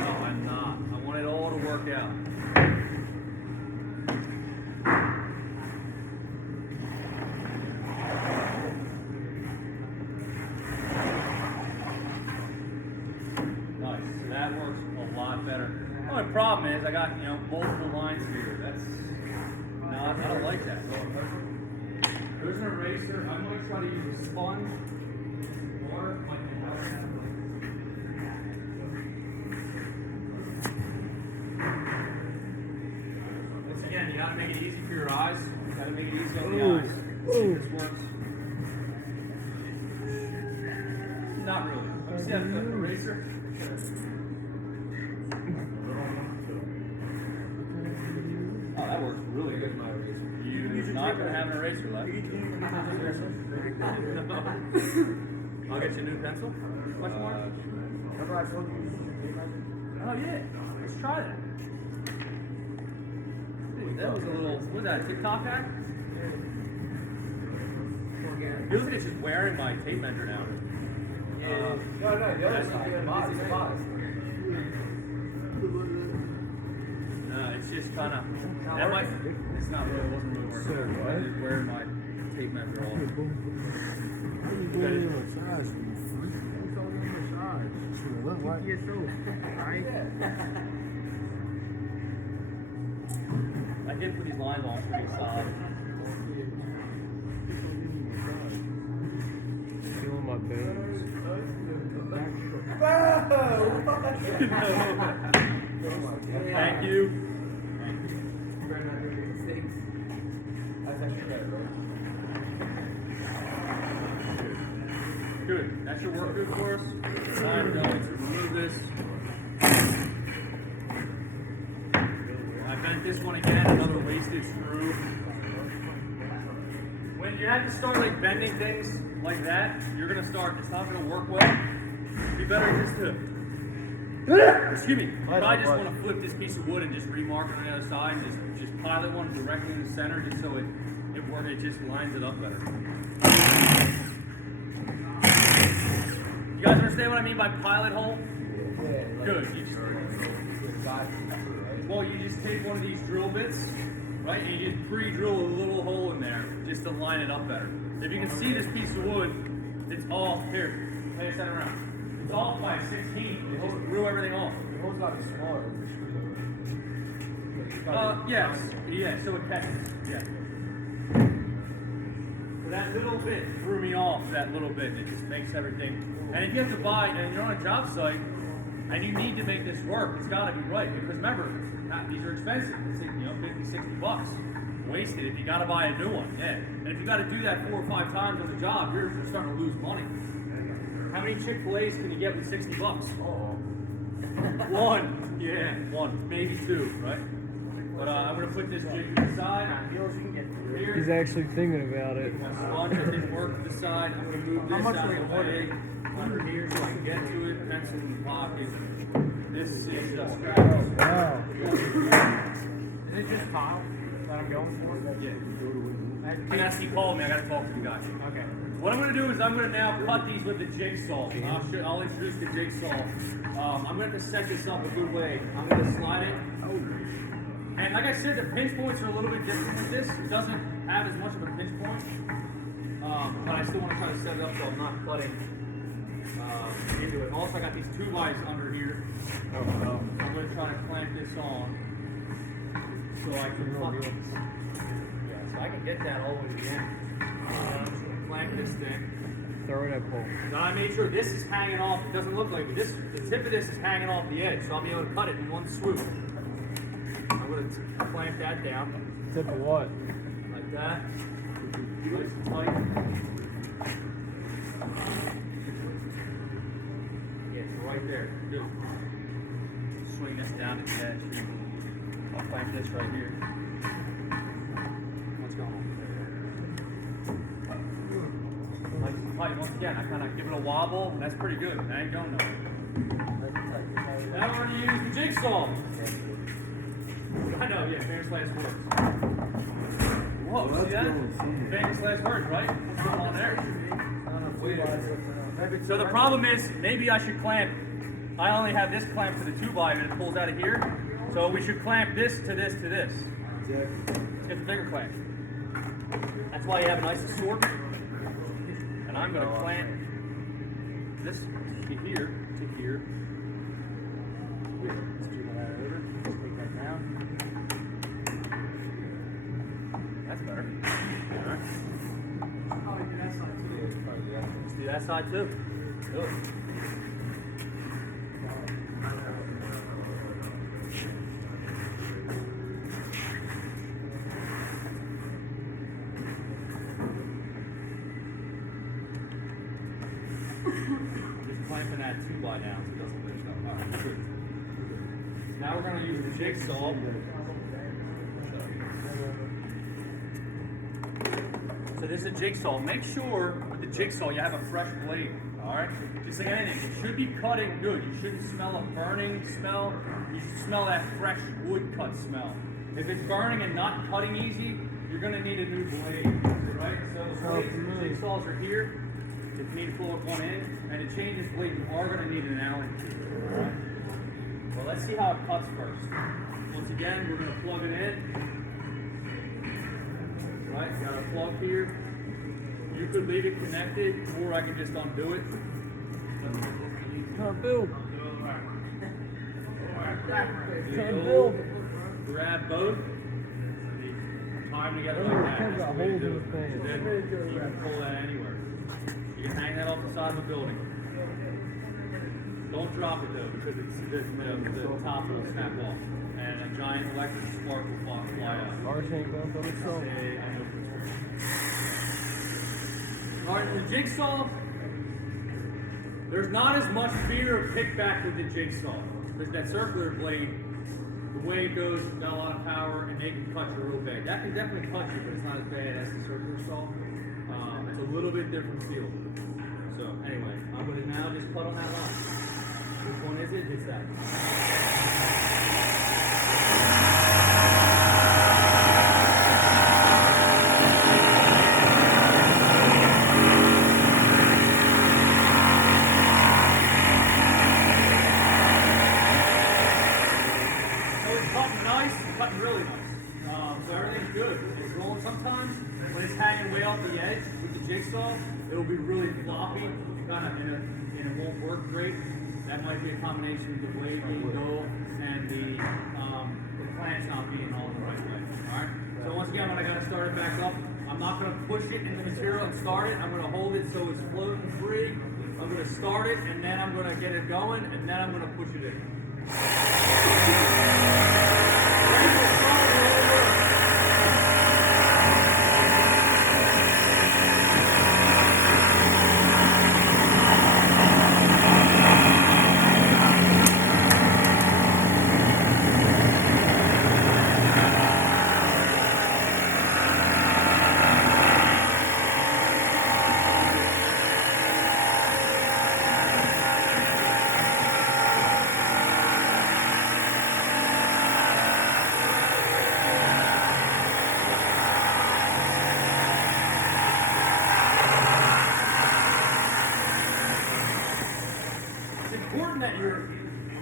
No, I'm not. I want it all to work out. Nice. So that works a lot better. The only problem is I got, multiple lines here. I don't like that. There's an eraser. I'm going to try to use a sponge or my Once again, you gotta make it easy for your eyes. You gotta make it easy on the eyes. Let's see if this works. Not really. Let me see that eraser. Oh, that works really good. My eraser. You're not going to have an eraser left. I'll get you a new pencil. Question mark? Remember I told you Oh, yeah. Let's try that. Dude, that was a little, what was that, a TikTok hack? It looks like it's just wearing my tape measure now. No, the other side. It's a box. No, it's just kind of, that might, it's not really, it wasn't really working. I just wearing my tape measure off. I did put these lines on pretty solid. Feeling my bones. Thank you. That's actually better, right? Good. That should work good for us. I'm going to remove this. I bent this one again, another wasted screw. When you have to start like bending things like that, you're gonna start, it's not gonna work well. It'd be better just to, excuse me, I just want to flip this piece of wood and just remark it on the other side and just pilot one directly in the center just so it just lines it up better. You guys understand what I mean by pilot hole? Yeah. Good. Well, you just take one of these drill bits, right, and you just pre-drill a little hole in there just to line it up better. If you can see this piece of wood, it's all, here, pass that around. It's off by 16. It just threw everything off. The hole's got to be smaller than the Yes. Yeah, so it catches. Yeah. So that little bit threw me off, that little bit. It just makes everything. And if you have to buy, and you're on a job site, and you need to make this work, it's got to be right. Because remember, these are expensive. It's like, 50, 60 bucks. Wasted if you got to buy a new one. Yeah. And if you got to do that 4 or 5 times on the job, you're starting to lose money. How many Chick-fil-A's can you get with 60 bucks? Oh. One. Yeah, one. Maybe 2, right? But I'm going to put this jig to the side. Here. He's actually thinking about it. My sponge that didn't work to the side. I'm going to move this out of the way under here so I can get to it. Pencil in the pocket. This is just scratch. Wow. Is it just tile that I'm going for? Yeah. And that's he called me. I got to talk to the guy. Okay. What I'm going to do is I'm going to now cut these with the jigsaw. I'll introduce the jigsaw. I'm going to set this up a good way. I'm going to slide it. And like I said, the pinch points are a little bit different with this. It doesn't have as much of a pinch point. But I still want to try to set it up so I'm not cutting into it. Also, I got these 2-bys under here. I'm going to try to clamp this on so I can cut this. Yes. So I can get that all the way to the end. I'm just gonna clamp this thing. Throw it at pole. Now I made sure this is hanging off. It doesn't look like it. The tip of this is hanging off the edge, so I'll be able to cut it in one swoop. I'm gonna clamp that down Tip of what? like that. Nice and tight. Yeah, so right there. Good. Swing this down to the edge. I'll clamp this right here. What's going on? Nice and tight. Once again, I kind of give it a wobble, and that's pretty good. That ain't going nowhere. Now we're going to use the jigsaw. I know, yeah, famous last words. Whoa, see that? Famous last words, right? What's going on there? So the problem is, maybe I should clamp. I only have this clamp for the 2x, and it pulls out of here. So we should clamp this to this to this. Let's get the bigger clamp. That's why you have a nice assortment. And I'm going to clamp this to here to here. Let's do that over. Let's take that down. That's better. All right. Let's do that side too. Good. Just clamping that 2x down so it doesn't lift up. All right, good. Now we're going to use the jigsaw. So this is a jigsaw. Make sure with the jigsaw you have a fresh blade. All right, just like anything, it should be cutting good. You shouldn't smell a burning smell. You should smell that fresh wood cut smell. If it's burning and not cutting easy, you're going to need a new blade. Right? So the blades, the jigsaws are here. If you need to pull one in, and to change this blade, you are going to need an Allen key. Alright? Well, let's see how it cuts first. Once again, we're going to plug it in. Right, got a plug here. You could leave it connected, or I can just undo it. Come Bill. Bill. Grab both. Tie them together like that. That's the way to do it. Then you can pull that anywhere. You can hang that off the side of the building. Don't drop it though, because the top will snap off, and a giant electric spark will fly out. Ours ain't going to itself. Alright, the jigsaw, there's not as much fear of kickback with the jigsaw. Because that circular blade, the way it goes, it's got a lot of power, and they can cut you real bad. That can definitely cut you, but it's not as bad as the circular saw. It's a little bit different feel. So anyway, I'm going to now just cut on that line. Which one is it? It's that. So it's cutting nice, it's cutting really nice. So everything's good. It's rolling. Sometimes when it's hanging way off the edge with the jigsaw, it'll be really floppy, kind of, and it won't work great. That might be a combination of the blade being dull and the clamps not being all the right way. All right. So once again, when I gotta start it back up, I'm not gonna push it in the material and start it. I'm gonna hold it so it's floating free. I'm gonna start it, and then I'm gonna get it going, and then I'm gonna push it in.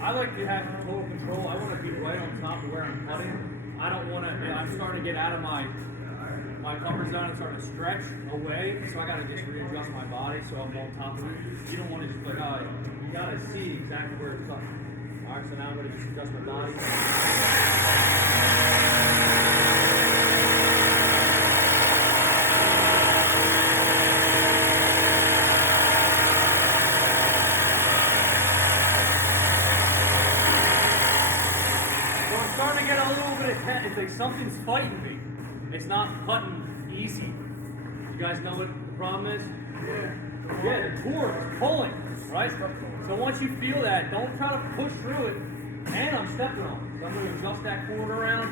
I like to have total control. I want to be right on top of where I'm cutting. I don't want to, I'm starting to get out of my comfort zone and starting to stretch away. So I got to just readjust my body so I'm on top of it. You don't want to just like, you got to see exactly where it's cutting. All right, so now I'm going to just adjust my body. say something's fighting me. It's not cutting easy. You guys know what the problem is? Yeah, the torque is pulling, right? So once you feel that, don't try to push through it. And I'm stepping on it. So I'm going to adjust that cord around.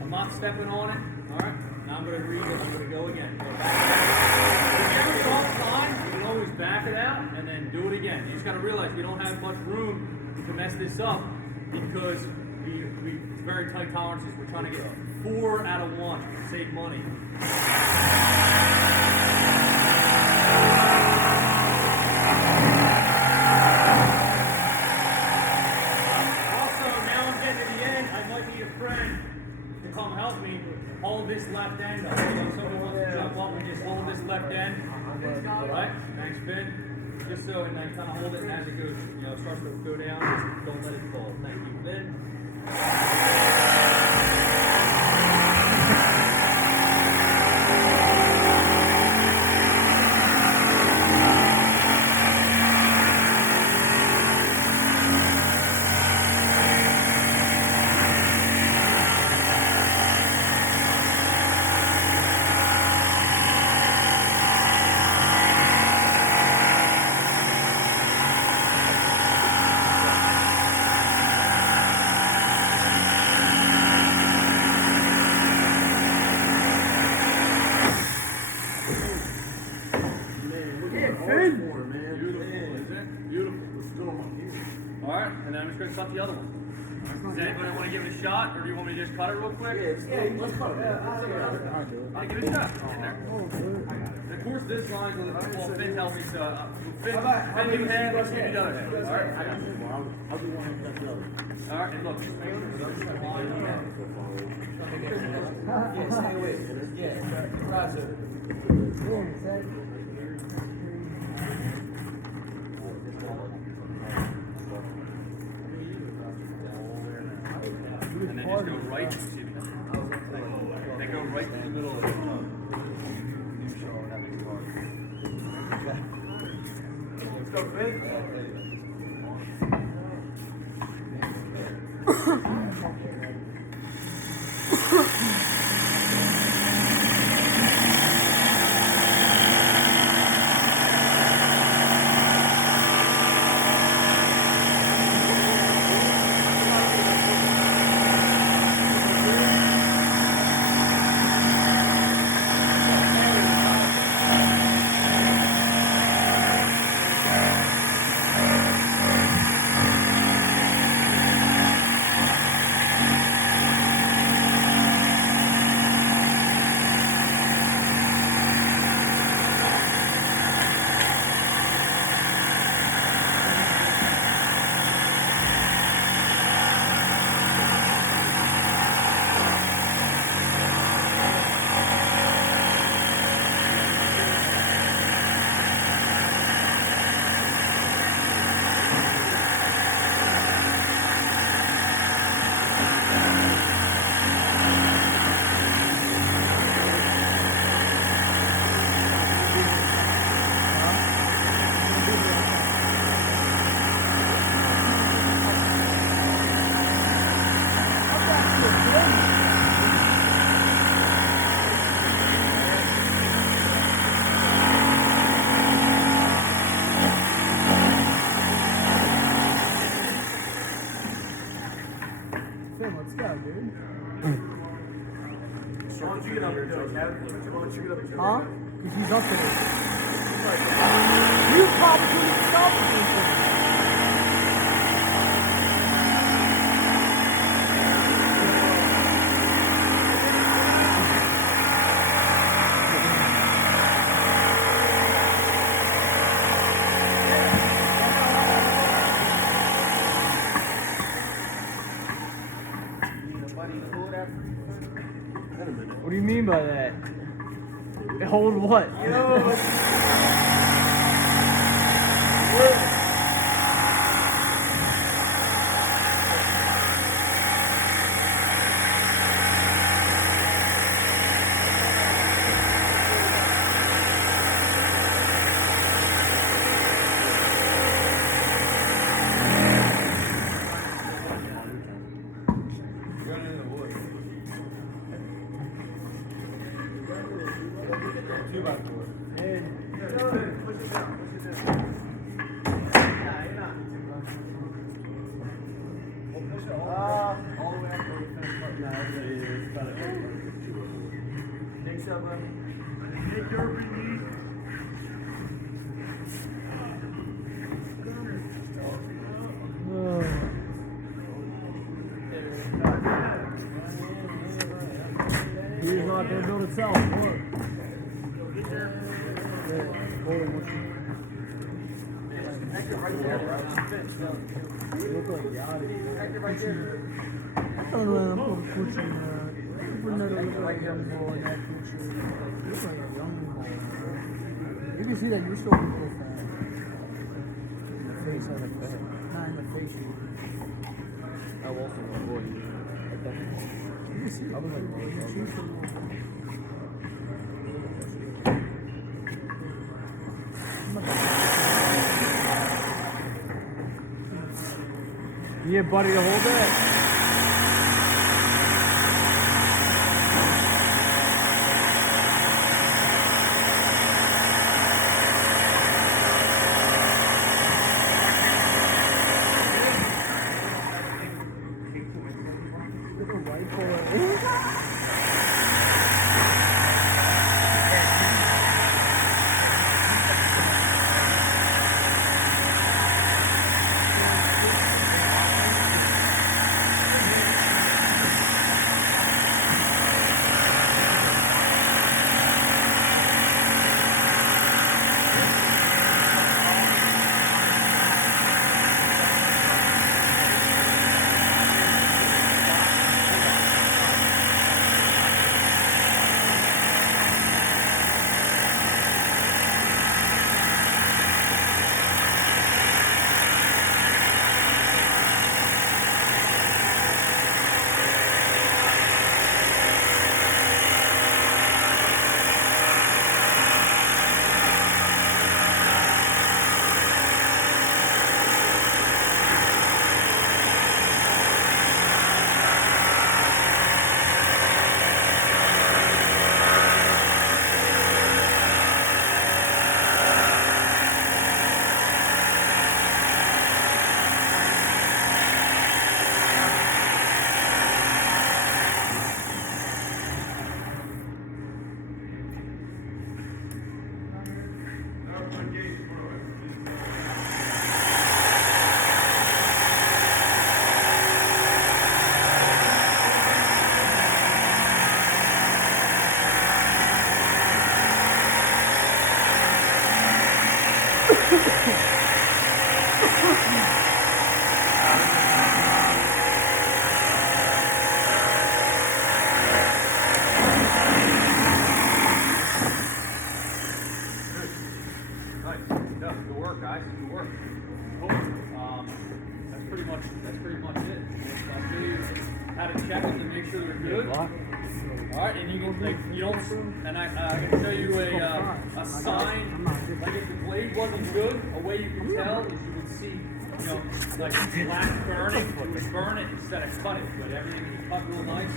I'm not stepping on it. All right? Now I'm going to read it. I'm going to go again. Go back. If you ever cross the line, you can always back it out and then do it again. You just got to realize you don't have much room to mess this up because it's very tight tolerances. We're trying to get 4 out of 1 to save money. Come help me hold this left end up. So if somebody wants to jump up and just hold this left end. Alright? Thanks, Finn. Just so, and then kind of hold it, and as it goes, starts to go down, just don't let it fall. Thank you, Finn. Alright, and then I'm just going to cut the other one. Does anybody want to give it a shot, or do you want me to just cut it real quick? Yeah, let's cut it. Alright, give it a shot. Get in there. And of course, this line, well, Finn tells me so. Finn, do half, you do the other half. Alright? I'll do one and the other. Alright, and look, just make sure there's a line on that. Yeah, stay away. Yeah, rise it. And then just go right. They go right in the middle of the Let's go, Finn. Let's go, dude. Why don't you get up here, Joe? Why don't you get up here? Huh? Because he's up there. You probably stop this. What do you mean by that? Hold what? 2x4. And All the way up till we finish putting Think so, bro? he's not gonna build itself. Look. Look like Yachty. I don't know, I'm putting Kuchi in there. We're not looking like a young boy in that Kuchi. He looks like a young boy. You can see that you're still a little fat. In the face, I like that. Not in the face. I also want to boy. You can see it. I was like, yeah, buddy, to hold that. Good work, guys. Good work. That's pretty much it. I'll show you how to check them to make sure they're good. All right, and you can and I can show you a sign. Like if the blade wasn't good, a way you can tell is you would see, like black burning. You would burn it instead of cut it, but everything is cut real nice,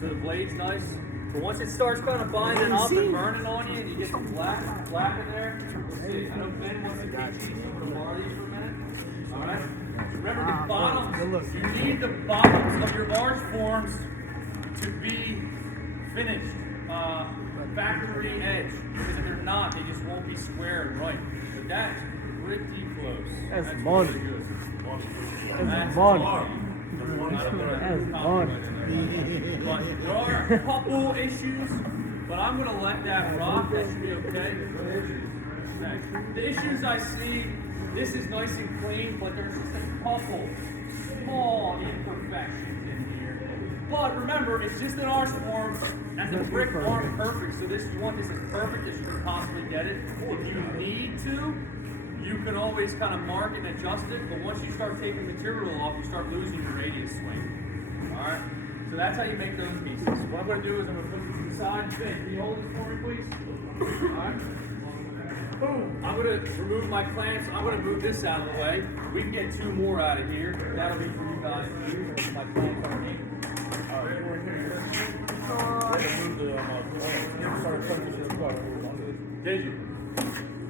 so the blade's nice. But once it starts kind of binding up and burning on you, and you get the black in there, we'll see. I know Ben wants to teach you. You can borrow these for a minute. All right. Remember the bottoms. You need the bottoms of your large forms to be finished, factory edge. Because if they're not, they just won't be square and right. But that's pretty close. That's money. Pretty good. That's money. That's money. But there are a couple issues, but I'm going to let that rock. That should be okay. The issues I see, this is nice and clean, but there's just a couple small imperfections in here. But remember, it's just an arch form, and the brick aren't perfect, so you want this as perfect as you can possibly get it. If you need to, you can always kind of mark and adjust it, but once you start taking material off, you start losing your radius swing. Alright? So that's how you make those pieces. What I'm going to do is I'm going to put this to the side. Ben, can you hold this for me, please? Alright? Boom! I'm going to remove my clamps. I'm going to move this out of the way. We can get two more out of here. That'll be for you guys to use. My clamps underneath. Alright. Did you?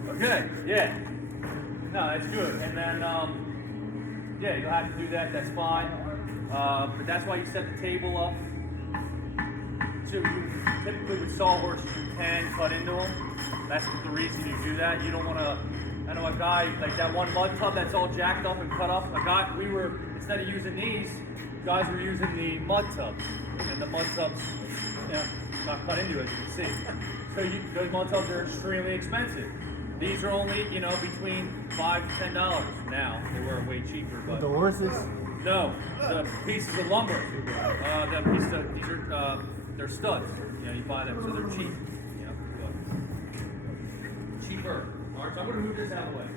Okay, yeah. No, that's good. And then, yeah, you'll have to do that. That's fine. But that's why you set the table up. So typically with sawhorses, you can cut into them. That's the reason you do that. You don't want to. I know a guy like that one mud tub that's all jacked up and cut up. A guy, we were instead of using these, guys were using the mud tubs, and the mud tubs, you know, not cut into as you can see. So those mud tubs are extremely expensive. These are only, you know, between $5 to $10 now. They were way cheaper, but The horses. no, the pieces of lumber. These are they're studs. You know, you buy them, so they're cheap. You know, but cheaper. All right, so I'm gonna move this out of the way.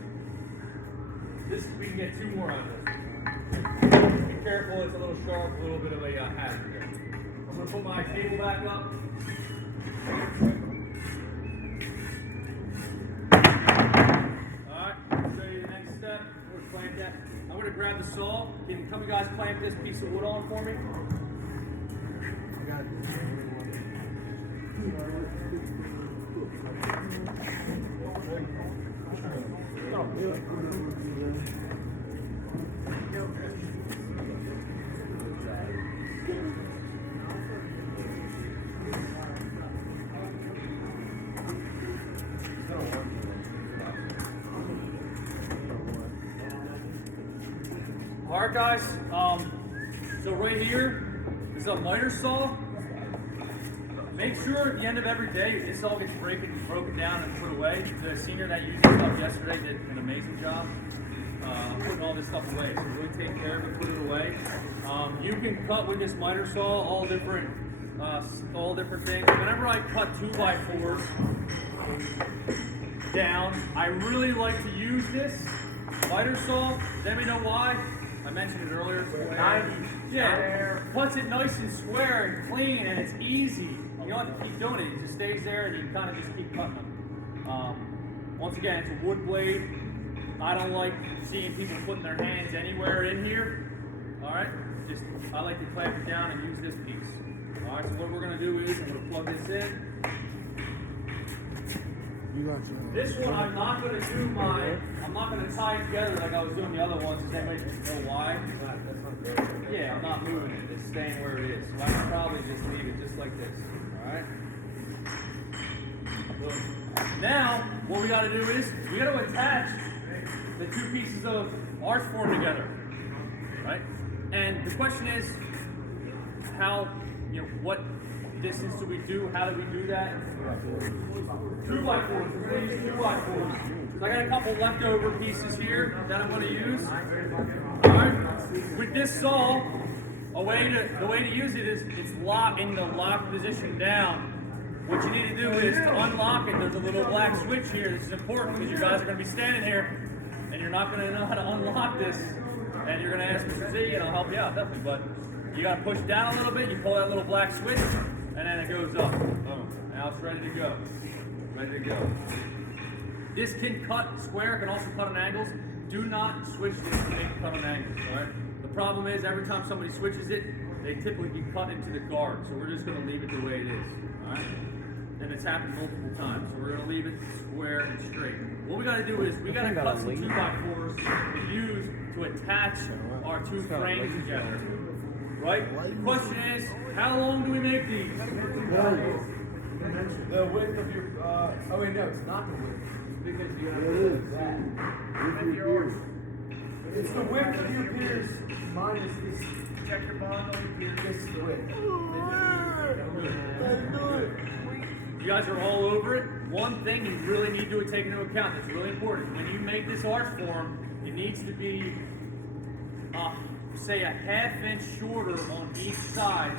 This we can get 2 more out of this. Be careful, it's a little sharp, a little bit of a hazard here. I'm gonna put my table back up. Alright, I'll show you the next step. We're gonna clamp that. I'm gonna grab the saw. Can some of you guys clamp this piece of wood on for me? Alright guys, so right here is a miter saw. Make sure at the end of every day this all gets broken down and put away. The senior that used this stuff yesterday did an amazing job putting all this stuff away. So really take care of it, put it away. You can cut with this miter saw all different things. Whenever I cut 2x4s down, I really like to use this miter saw. Does anybody know why? I mentioned it earlier. Yeah, cuts it nice and square and clean, and it's easy. You don't have to keep doing it. It just stays there, and you kind of just keep cutting them. Once again, it's a wood blade. I don't like seeing people putting their hands anywhere in here. All right, I like to clamp it down and use this piece. All right, so what we're gonna do is I'm gonna plug this in. This one I'm not gonna tie it together like I was doing the other ones. Does anybody know why? Yeah, I'm not moving it. It's staying where it is. So I can probably just leave it just like this. Alright? Now, what we gotta do is we gotta attach the 2 pieces of arch form together. Right? And the question is, how, you know, what distance do we do? How do we do that? 2x4s. We're going to use 2x4s. So I got a couple leftover pieces here that I'm going to use. Alright. With this saw, the way to use it is it's locked in the lock position down. What you need to do is to unlock it. There's a little black switch here. This is important because you guys are going to be standing here and you're not going to know how to unlock this. And you're going to ask Mr. Z and I'll help you out definitely. But you got to push down a little bit. You pull that little black switch. And then it goes up. Boom. Now it's ready to go. Ready to go. This can cut square, it can also cut on angles. Do not switch this to make it cut on angles, alright? The problem is every time somebody switches it, they typically get cut into the guard. So we're just going to leave it the way it is. Alright? And it's happened multiple times. So we're going to leave it square and straight. What we got to do is we got to cut some 2x4s to use to attach our 2 frames together. Right? The question is, how long do we make these? The width of your, oh wait, no, it's not the width. Because you have that. It's the width of your piers minus this. Check your bond on your piers. This is the width. You guys are all over it. One thing you really need to take into account that's really important. When you make this arch form, it needs to be say a ½ inch shorter on each side,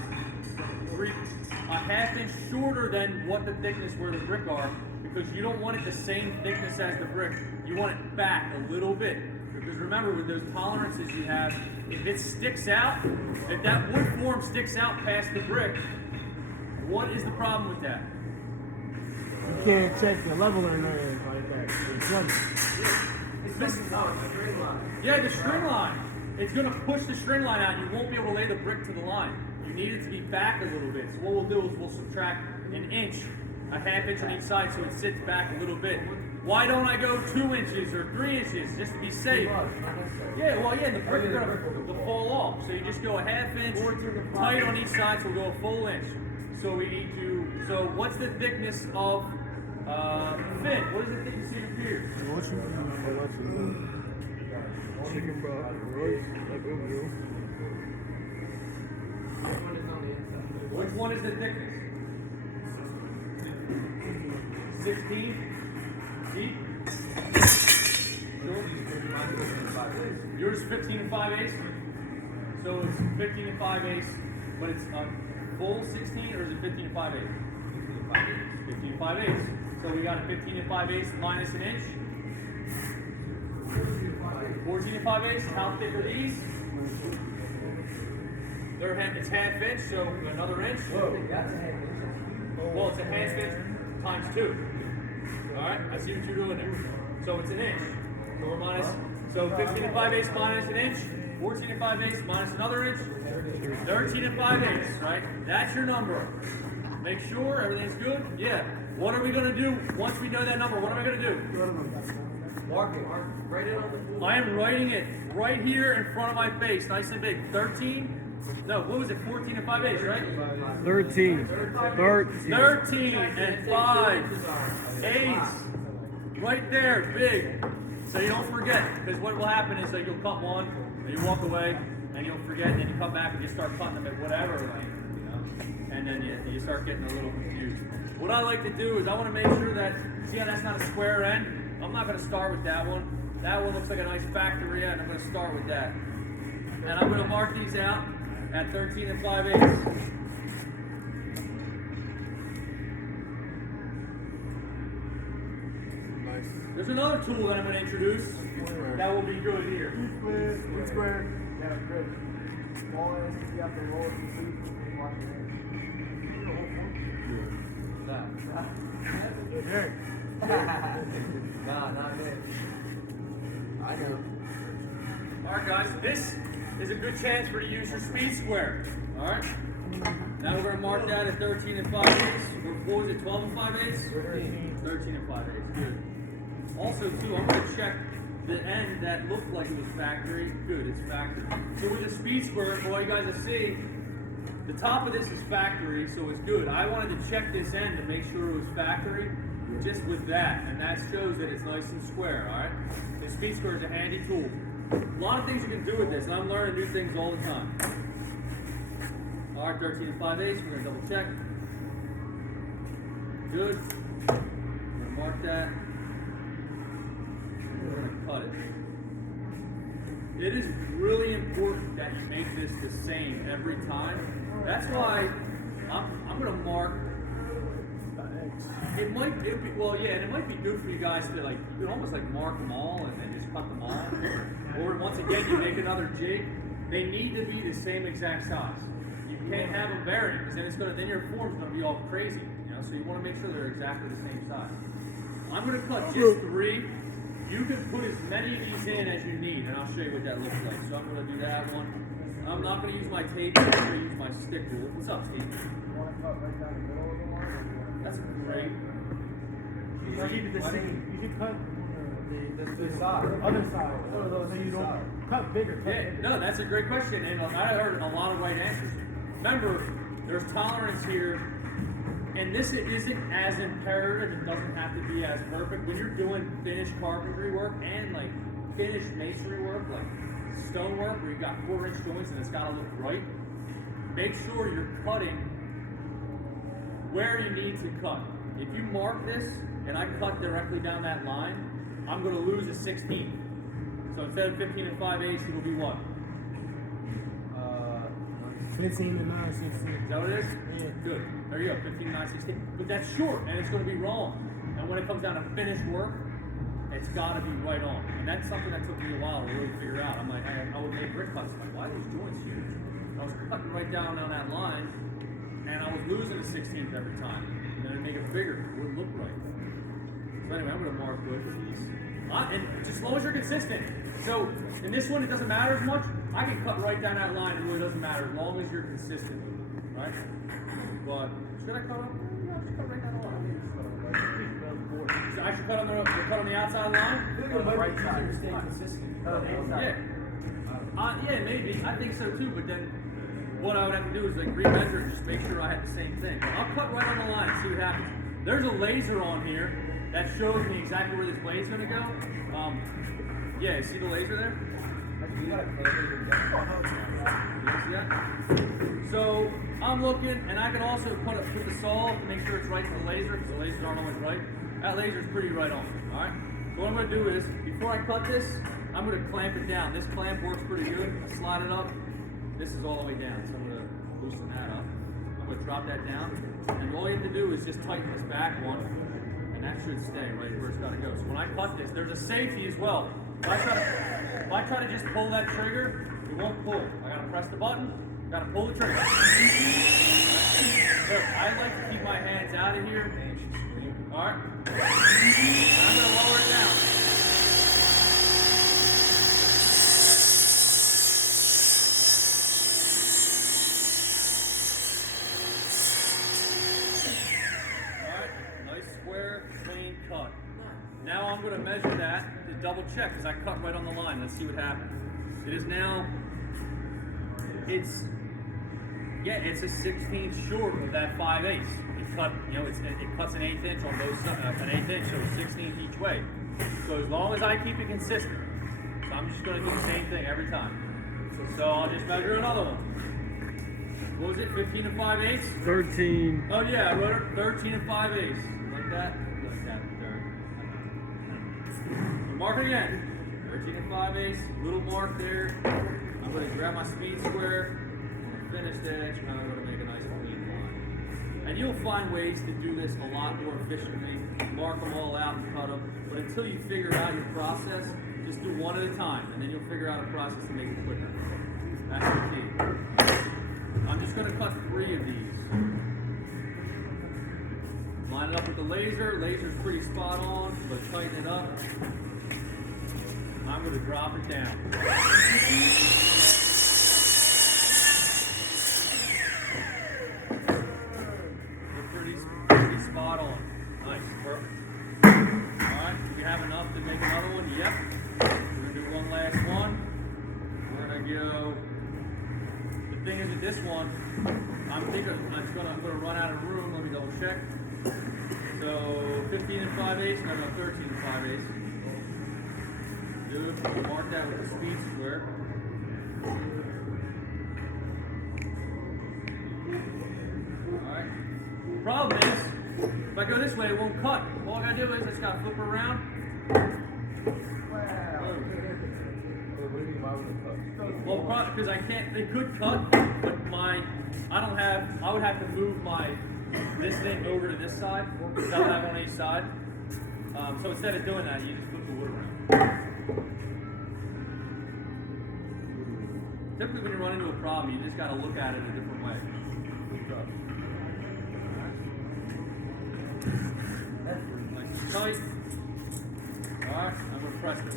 a ½ inch shorter than what the thickness where the brick are, because you don't want it the same thickness as the brick. You want it back a little bit, because remember with those tolerances you have, if it sticks out, if that wood form sticks out past the brick, what is the problem with that? You can't check the leveler in there like that. It's missing the string line. Yeah, the string line. It's going to push the string line out. You won't be able to lay the brick to the line. You need it to be back a little bit. So what we'll do is we'll subtract an inch a half inch on each side so it sits back a little bit. Why don't I go 2 inches or 3 inches just to be safe? Yeah, well, yeah, the brick is gonna fall off. So you just go a half inch tight on each side, so we'll go a full inch. So we need to, so what's the thickness of fin? What is the thickness of your piers? Chicken broth, rice, like overview. Which one is the thickness? 16? Deep? Yours is 15 and 5/8? So it's 15 and 5/8, but it's a full 16, or is it 15 and 5/8? 15 and 5/8. So we got a 15 and 5/8 minus an inch. 14 and 5/8. How thick are these? It's half inch, so another inch. Well, it's a half inch times 2. Alright, I see what you're doing there. So it's an inch. So we're minus, so 15 and 5/8 minus an inch, 14 and 5/8 minus another inch, 13 and 5/8, right? That's your number. Make sure everything's good. Yeah. What are we going to do once we know that number? What am I going to do? Mark it. Write it on the board. I am writing it right here in front of my face, nice and big. 13. No, what was it? 14 and 5/8, right? 13. 13 and 5/8. Right there, big. So you don't forget, because what will happen is that you'll cut one, and you walk away, and you'll forget, and then you come back and you start cutting them at whatever length, you know? And then you start getting a little confused. What I like to do is I want to make sure that, see how that's not a square end? I'm not going to start with that one. That one looks like a nice factory end. I'm going to start with that. And I'm going to mark these out at 13 and 5/8. There's another tool that I'm going to introduce that will be good here. Square. Yeah, great. Small ends, you have to roll it and sleep and wash your hands. Nah, not it. I know. Alright guys, this is a good chance for you to use your speed square. Alright? Now we're going to mark that at 13 and 5/8. What was it, 12 and 5/8? 13 and 5/8, good. Also too, I'm going to check the end that looked like it was factory. Good, it's factory. So with the speed square, for all you guys to see, the top of this is factory, so it's good. I wanted to check this end to make sure it was factory, just with that, and that shows that it's nice and square, alright? The speed square is a handy tool. A lot of things you can do with this, and I'm learning new things all the time. Alright, 13 and 5/8, we're going to double check. Good. We're going to mark that. We're going to cut it. It is really important that you make this the same every time. That's why I'm going to mark. It might be, well, yeah, and it might be good for you guys to like, you can almost like mark them all and then just cut them all. Or once again, you make another jig. They need to be the same exact size. You can't have them vary because then it's gonna, then your form's gonna be all crazy. You know, so you want to make sure they're exactly the same size. I'm gonna cut just 3. You can put as many of these in as you need, and I'll show you what that looks like. So I'm gonna do that one. I'm not gonna use my tape. I'm gonna use my stick rule. What's up, Steve? That's great. You should keep it the same. You should cut The side. other side. So you don't cut bigger. Cut Yeah, bigger. no, that's a great question, and I heard a lot of right answers. Remember, there's tolerance here, and this isn't as imperative. It doesn't have to be as perfect. When you're doing finished carpentry work and like finished masonry work, like stone work, where you got 4-inch joints and it's got to look right, make sure you're cutting where you need to cut. If you mark this and I cut directly down that line, I'm going to lose a 16. So instead of 15 and 5/8, it'll be what? 15 and 9, 16. Is that what it is? Yeah. Good. There you go, 15, 9, 16. But that's short, and it's going to be wrong. And when it comes down to finished work, it's got to be right on. And that's something that took me a while to really figure out. I'm like, I would make brick cuts. I'm like, why are these joints huge? And I was cutting right down on that line, and I was losing a 16th every time. And then I'd make it bigger. It wouldn't look right. So anyway, I'm going to mark with these. And just as long as you're consistent. So in this one, it doesn't matter as much. I can cut right down that line. It really doesn't matter as long as you're consistent, right? But Should I cut them? No, just cut right down the line. So I should cut on the outside line? I think it might be easier to stay consistent. Yeah. Yeah, maybe. I think so too, but then what I would have to do is like remeasure and just make sure I have the same thing. But I'll cut right on the line and see what happens. There's a laser on here that shows me exactly where this blade's gonna go. Yeah, see the laser there? You gotta clamp it even down. You see that? So I'm looking, and I can also put the saw to make sure it's right to the laser, because the lasers aren't always right. That laser's pretty right on. All right. So what I'm gonna do is, before I cut this, I'm gonna clamp it down. This clamp works pretty good. I slide it up. This is all the way down, so I'm gonna loosen that up. I'm gonna drop that down, and all you have to do is just tighten this back one, and that should stay right where it's gotta go. So when I cut this, there's a safety as well. If I try to just pull that trigger, it won't pull. I gotta press the button, gotta pull the trigger. Look, I like to keep my hands out of here. Alright. I'm gonna lower it down. Alright, nice square, clean cut. Now I'm going to measure that to double check because I cut right on the line. Let's see what happens. It is now, it's a 16th short of that 5/8. It cut, it cuts an 1/8 inch on both sides, an 1/8 inch, so it's 16th each way. So as long as I keep it consistent, so I'm just going to do the same thing every time. So I'll just measure another one. What was it? 15 and 5/8? 13. Oh yeah, I wrote it 13 and 5/8. Like that? Like that. There. So mark it again. 13 and 5/8. Little mark there. I'm going to grab my speed square. Finish the edge, and I'm going to make a nice clean line. And you'll find ways to do this a lot more efficiently. Mark them all out and cut them. But until you figure out your process, just do one at a time, and then you'll figure out a process to make it quicker. That's the key. I'm just going to cut 3 of these. Line it up with the laser. Laser's pretty spot on, but tighten it up. I'm going to drop it down. Pretty spot on. Nice. Perfect. Alright, we have enough to make another one. Yep. We're going to do one last one. We're going to go. The thing is with this one, I'm going to run out of room. Let me double check. So 15 and 5/8, no, 13 and 5/8. Good. We'll mark that with the speed square. Alright. Problem is, if I go this way, it won't cut. All I gotta do is I just gotta flip her around. Well, because I can't, it could cut, but I would have to move this thing over to this side, because I would have it on each side. So instead of doing that, you just flip the wood around. Typically when you run into a problem, you just gotta look at it a different way. Like tight. Alright, I'm gonna press this.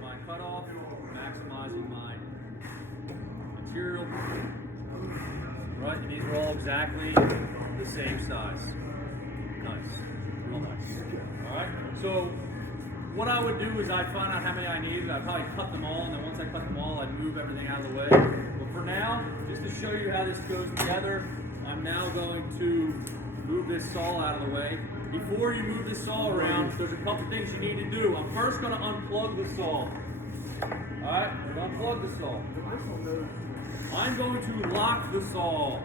My cutoff, maximizing my material. Right, and these are all exactly the same size. Nice. Real nice. Alright, so what I would do is I'd find out how many I needed. I'd probably cut them all, and then once I cut them all, I'd move everything out of the way. But for now, just to show you how this goes together, I'm now going to move this saw out of the way. Before you move the saw around, there's a couple things you need to do. I'm first going to unplug the saw. Alright, unplug the saw. I'm going to lock the saw.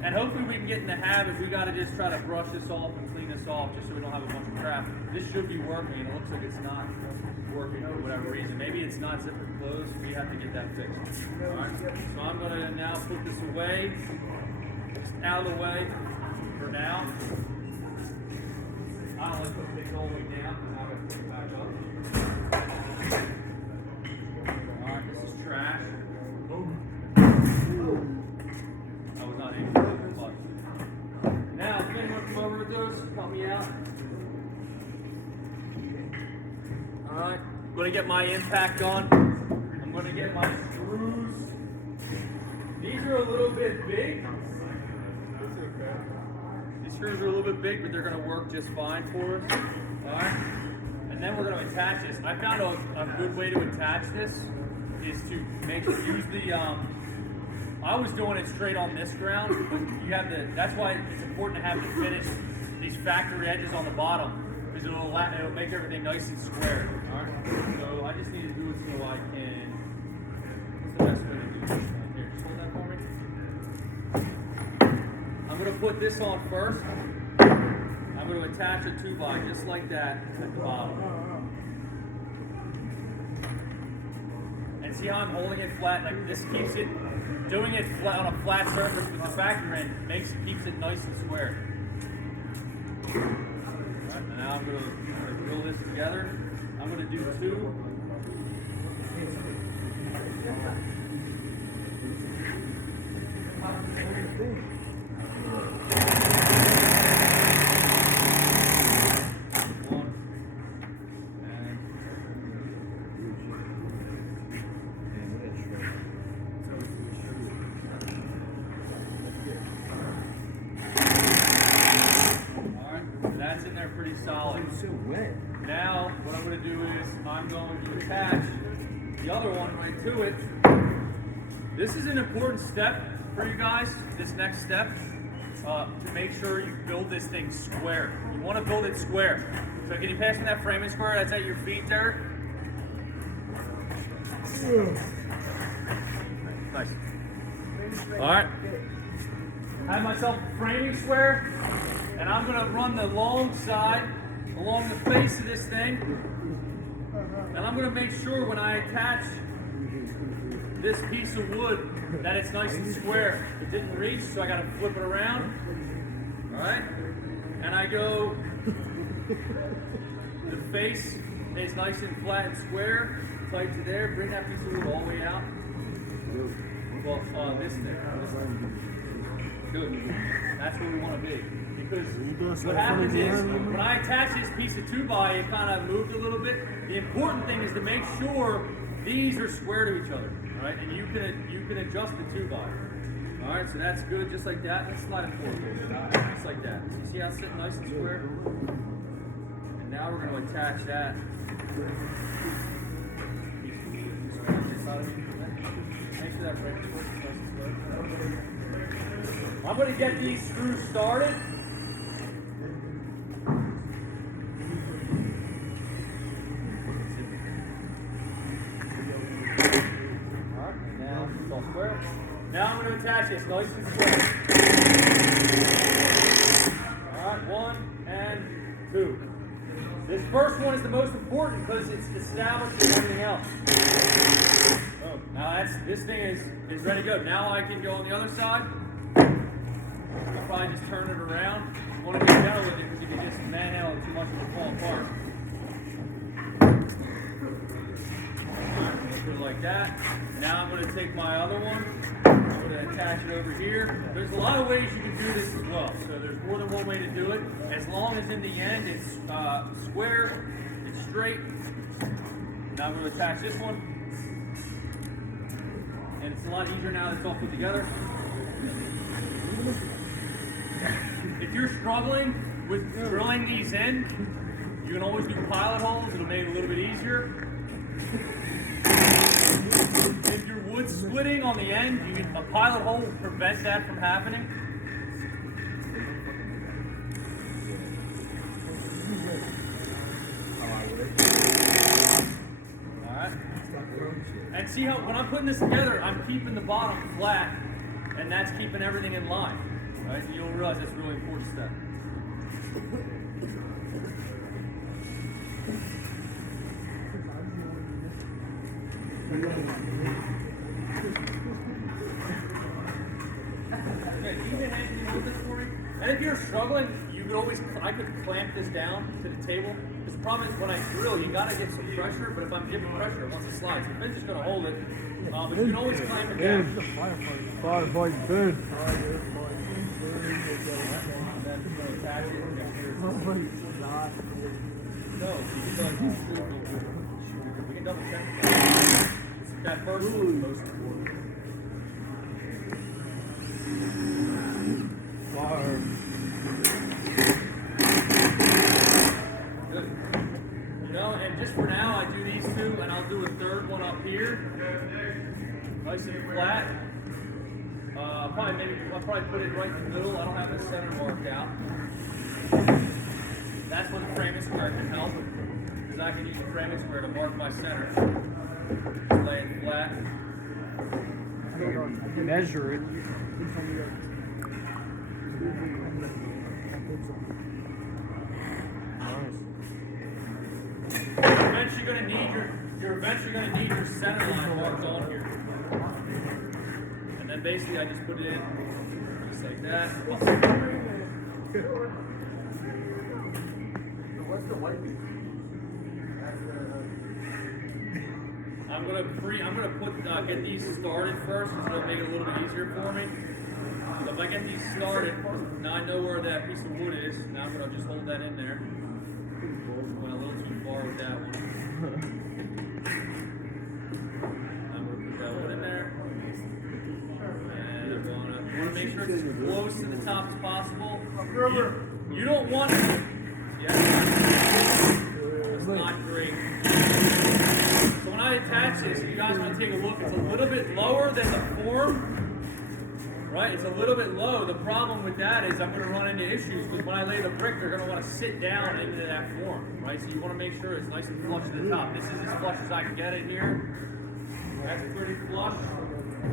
And hopefully we can get in the habit, we got to just try to brush this off and clean this off just so we don't have a bunch of crap. This should be working, and it looks like it's not working for whatever reason. Maybe it's not zipper closed, we have to get that fixed. Alright, so I'm going to now put this away, out of the way for now. I don't like to put things all the way down, now I got to put it back up. Alright, this is trash. I was not able to hit the button. Now, if anyone come over with those, help me out. Alright, going to get my impact on. I'm going to get my screws. These are a little bit big. These screws are a little bit big, but they're going to work just fine for us. All right. And then we're going to attach this. I found a good way to attach this is to use the. I was doing it straight on this ground, but you have the. That's why it's important to have the finish, these factory edges on the bottom, because it'll make everything nice and square. All right. So I just need to do it so I can. What's the best way to do this? Here, just hold that for me. I'm going to put this on first. I'm going to attach a 2x just like that at the bottom. And see how I'm holding it flat? Like this keeps it, doing it flat on a flat surface with the factor in keeps it nice and square. Alright, and now I'm going to drill this together. I'm going to do 2. That's in there pretty solid. It's so wet. Now, what I'm going to do is I'm going to attach the other one right to it. This is an important step for you guys, this next step, to make sure you build this thing square. You want to build it square. So can you pass me that framing square that's at your feet there? Nice. All right. I have myself a framing square. And I'm going to run the long side along the face of this thing. And I'm going to make sure when I attach this piece of wood that it's nice and square. It didn't reach, so I got to flip it around. All right? And I go, the face is nice and flat and square, tight to there. Bring that piece of wood all the way out. Well, this thing. Good. That's where we want to be. Because what happens is, when I attach this piece of 2x, it kind of moved a little bit. The important thing is to make sure these are square to each other, all right? And you can adjust the 2x. All right, so that's good, just like that. Let's slide it forward, just like that. You see how it's sitting nice and square? And now we're going to attach that. Make sure that breaks nice and square. I'm going to get these screws started. Now I'm going to attach this nice and square. Alright, 1 and 2. This first one is the most important because it's establishing everything else. Oh, now this thing is ready to go. Now I can go on the other side. I'll probably just turn it around. You want to be gentle with it because if you just manhandle it too much, it'll fall apart. Alright, put it like that. Now I'm going to take my other one. I'm going to attach it over here. There's a lot of ways you can do this as well. So there's more than one way to do it. As long as in the end it's square, it's straight. Now I'm going to attach this one. And it's a lot easier now that it's all put together. If you're struggling with drilling these in, you can always do pilot holes. It'll make it a little bit easier. If your wood's splitting on the end, a pilot hole will prevent that from happening. Alright. And see how when I'm putting this together, I'm keeping the bottom flat, and that's keeping everything in line. Right? And you'll realize that's a really important step. And if you're struggling, I could clamp this down to the table. Because the problem is when I drill, you gotta get some pressure, but if I'm giving pressure, once it slides, the pin's just gonna hold it. But you can always clamp it down. Firefighting good. can double check that. That first one's most important. Good. You know, and just for now, I do these two, and I'll do a third one up here. Nice and flat. I'll probably put it right in the middle. I don't have the center marked out. That's when the framing square can help, because I can use the framing square to mark my center. Just lay it flat. Measure it. You're eventually gonna need your center line marked on here. And then basically I just put it in just like that. What's the white piece? I'm gonna get these started first, because it'll make it a little bit easier for me. So if I get these started, now I know where that piece of wood is. Now I'm gonna just hold that in there. Went a little too far with that one. I'm gonna put that one in there. And I'm gonna make sure it's as close to the top as possible. You don't want it. Yeah. It's not great. So when I attach this, you guys want to take a look. It's a little bit lower than the form. Right? It's a little bit low. The problem with that is I'm going to run into issues, because when I lay the brick, they're going to want to sit down into that form. Right? So you want to make sure it's nice and flush to the top. This is as flush as I can get it here. That's pretty flush.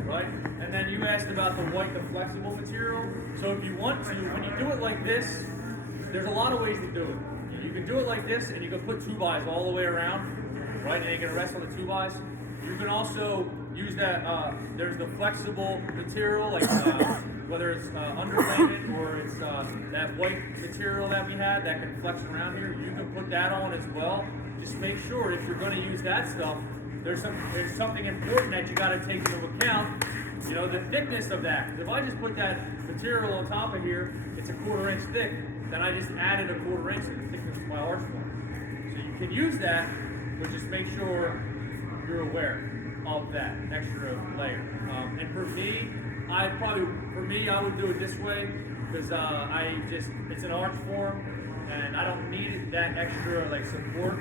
Right? And then you asked about the white, the flexible material. So if you want to, when you do it like this, there's a lot of ways to do it. You can do it like this, and you can put 2x all the way around, right? And you can rest on the 2x. You can also use that, there's the flexible material, like whether it's underlayment or it's that white material that we had that can flex around here. You can put that on as well. Just make sure if you're going to use that stuff, there's something important that you got to take into account. You know, the thickness of that. If I just put that material on top of here, it's a 1/4 inch thick. Then I just added a 1/4 inch to the thickness of my arch form. So you can use that, but just make sure you're aware of that extra layer. And for me, I would do it this way, because it's an arch form, and I don't need that extra like support.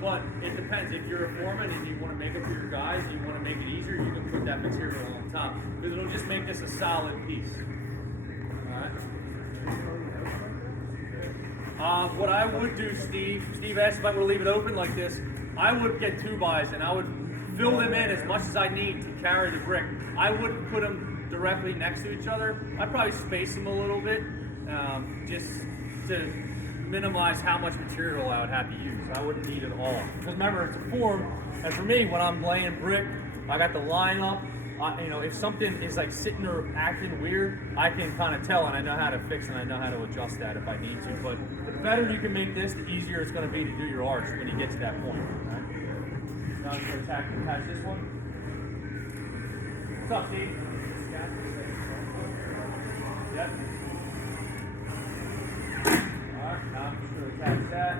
But it depends. If you're a foreman and you want to make it for your guys, and you want to make it easier, you can put that material on top, because it'll just make this a solid piece. All right. What I would do, Steve asked if I would leave it open like this. I would get 2x, and I would fill them in as much as I need to carry the brick. I wouldn't put them directly next to each other. I'd probably space them a little bit, just to minimize how much material I would have to use. I wouldn't need it all. Because remember, it's a form, and for me, when I'm laying brick, I got the line up. If something is like sitting or acting weird, I can kind of tell, and I know how to fix and I know how to adjust that if I need to. But the better you can make this, the easier it's going to be to do your arch when you get to that point. Right? Now I'm going to attach this one. What's up, Steve? Yep. Alright, now I'm just going to attach that.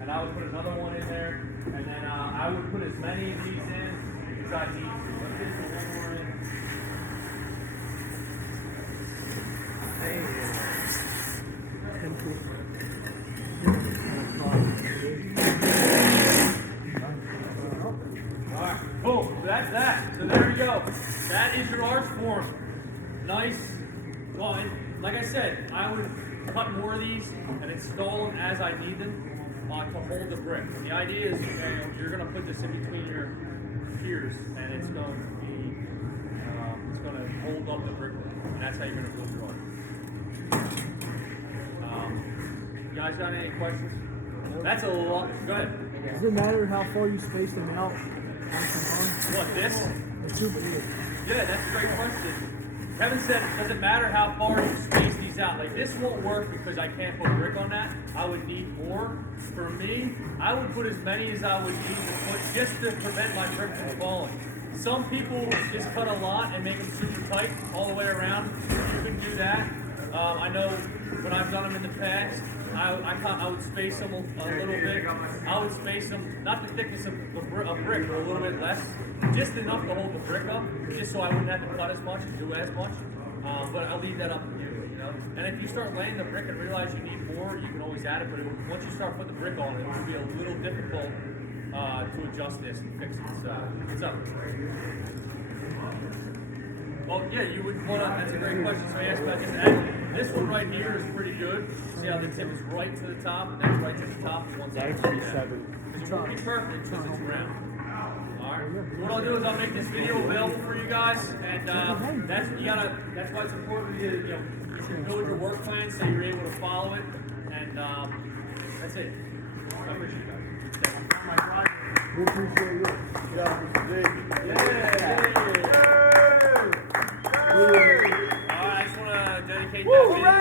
And I would put another one in there. And then I would put as many of these in as I need to. Let's get the one more in. Alright, boom. So that's that. So there you go. That is your arch form. Nice. Well, like I said, I would cut more of these and install them as I need them. To hold the brick. And the idea is you're going to put this in between your piers, and it's going to hold up the brick, and that's how you're going to build your arch. You guys got any questions? That's a lot. Go ahead. Does it matter how far you space them out? What, this? The two, but yeah. Yeah, that's a great question. Kevin said, does it matter how far you space these out? Like, this won't work because I can't put brick on that. I would need more. For me, I would put as many as I would need to put just to prevent my brick from falling. Some people just cut a lot and make them super tight all the way around. You can do that. I know when I've done them in the past, I would space them a little bit. I would space them, not the thickness of a brick, but a little bit less, just enough to hold the brick up, just so I wouldn't have to cut as much and do as much. But I'll leave that up to you, you know. And if you start laying the brick and realize you need more, you can always add it. But once you start putting the brick on, it will be a little difficult to adjust this and fix it. So it's up. Well, yeah, you would want to. That's a great question. So you asked about this one right here is pretty good. See how the tip is right to the top, and that's right to the top. And one's That's like pretty that. It won't be perfect because it's round. Alright. So what I'll do is I'll make this video available for you guys, and that's why it's important to you should build your work plan so you're able to follow it, and that's it. I appreciate you guys. We appreciate you. I just want to dedicate that video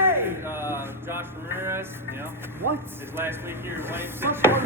to Josh Ramirez. You know, What? his last week here in Williamson. Such one.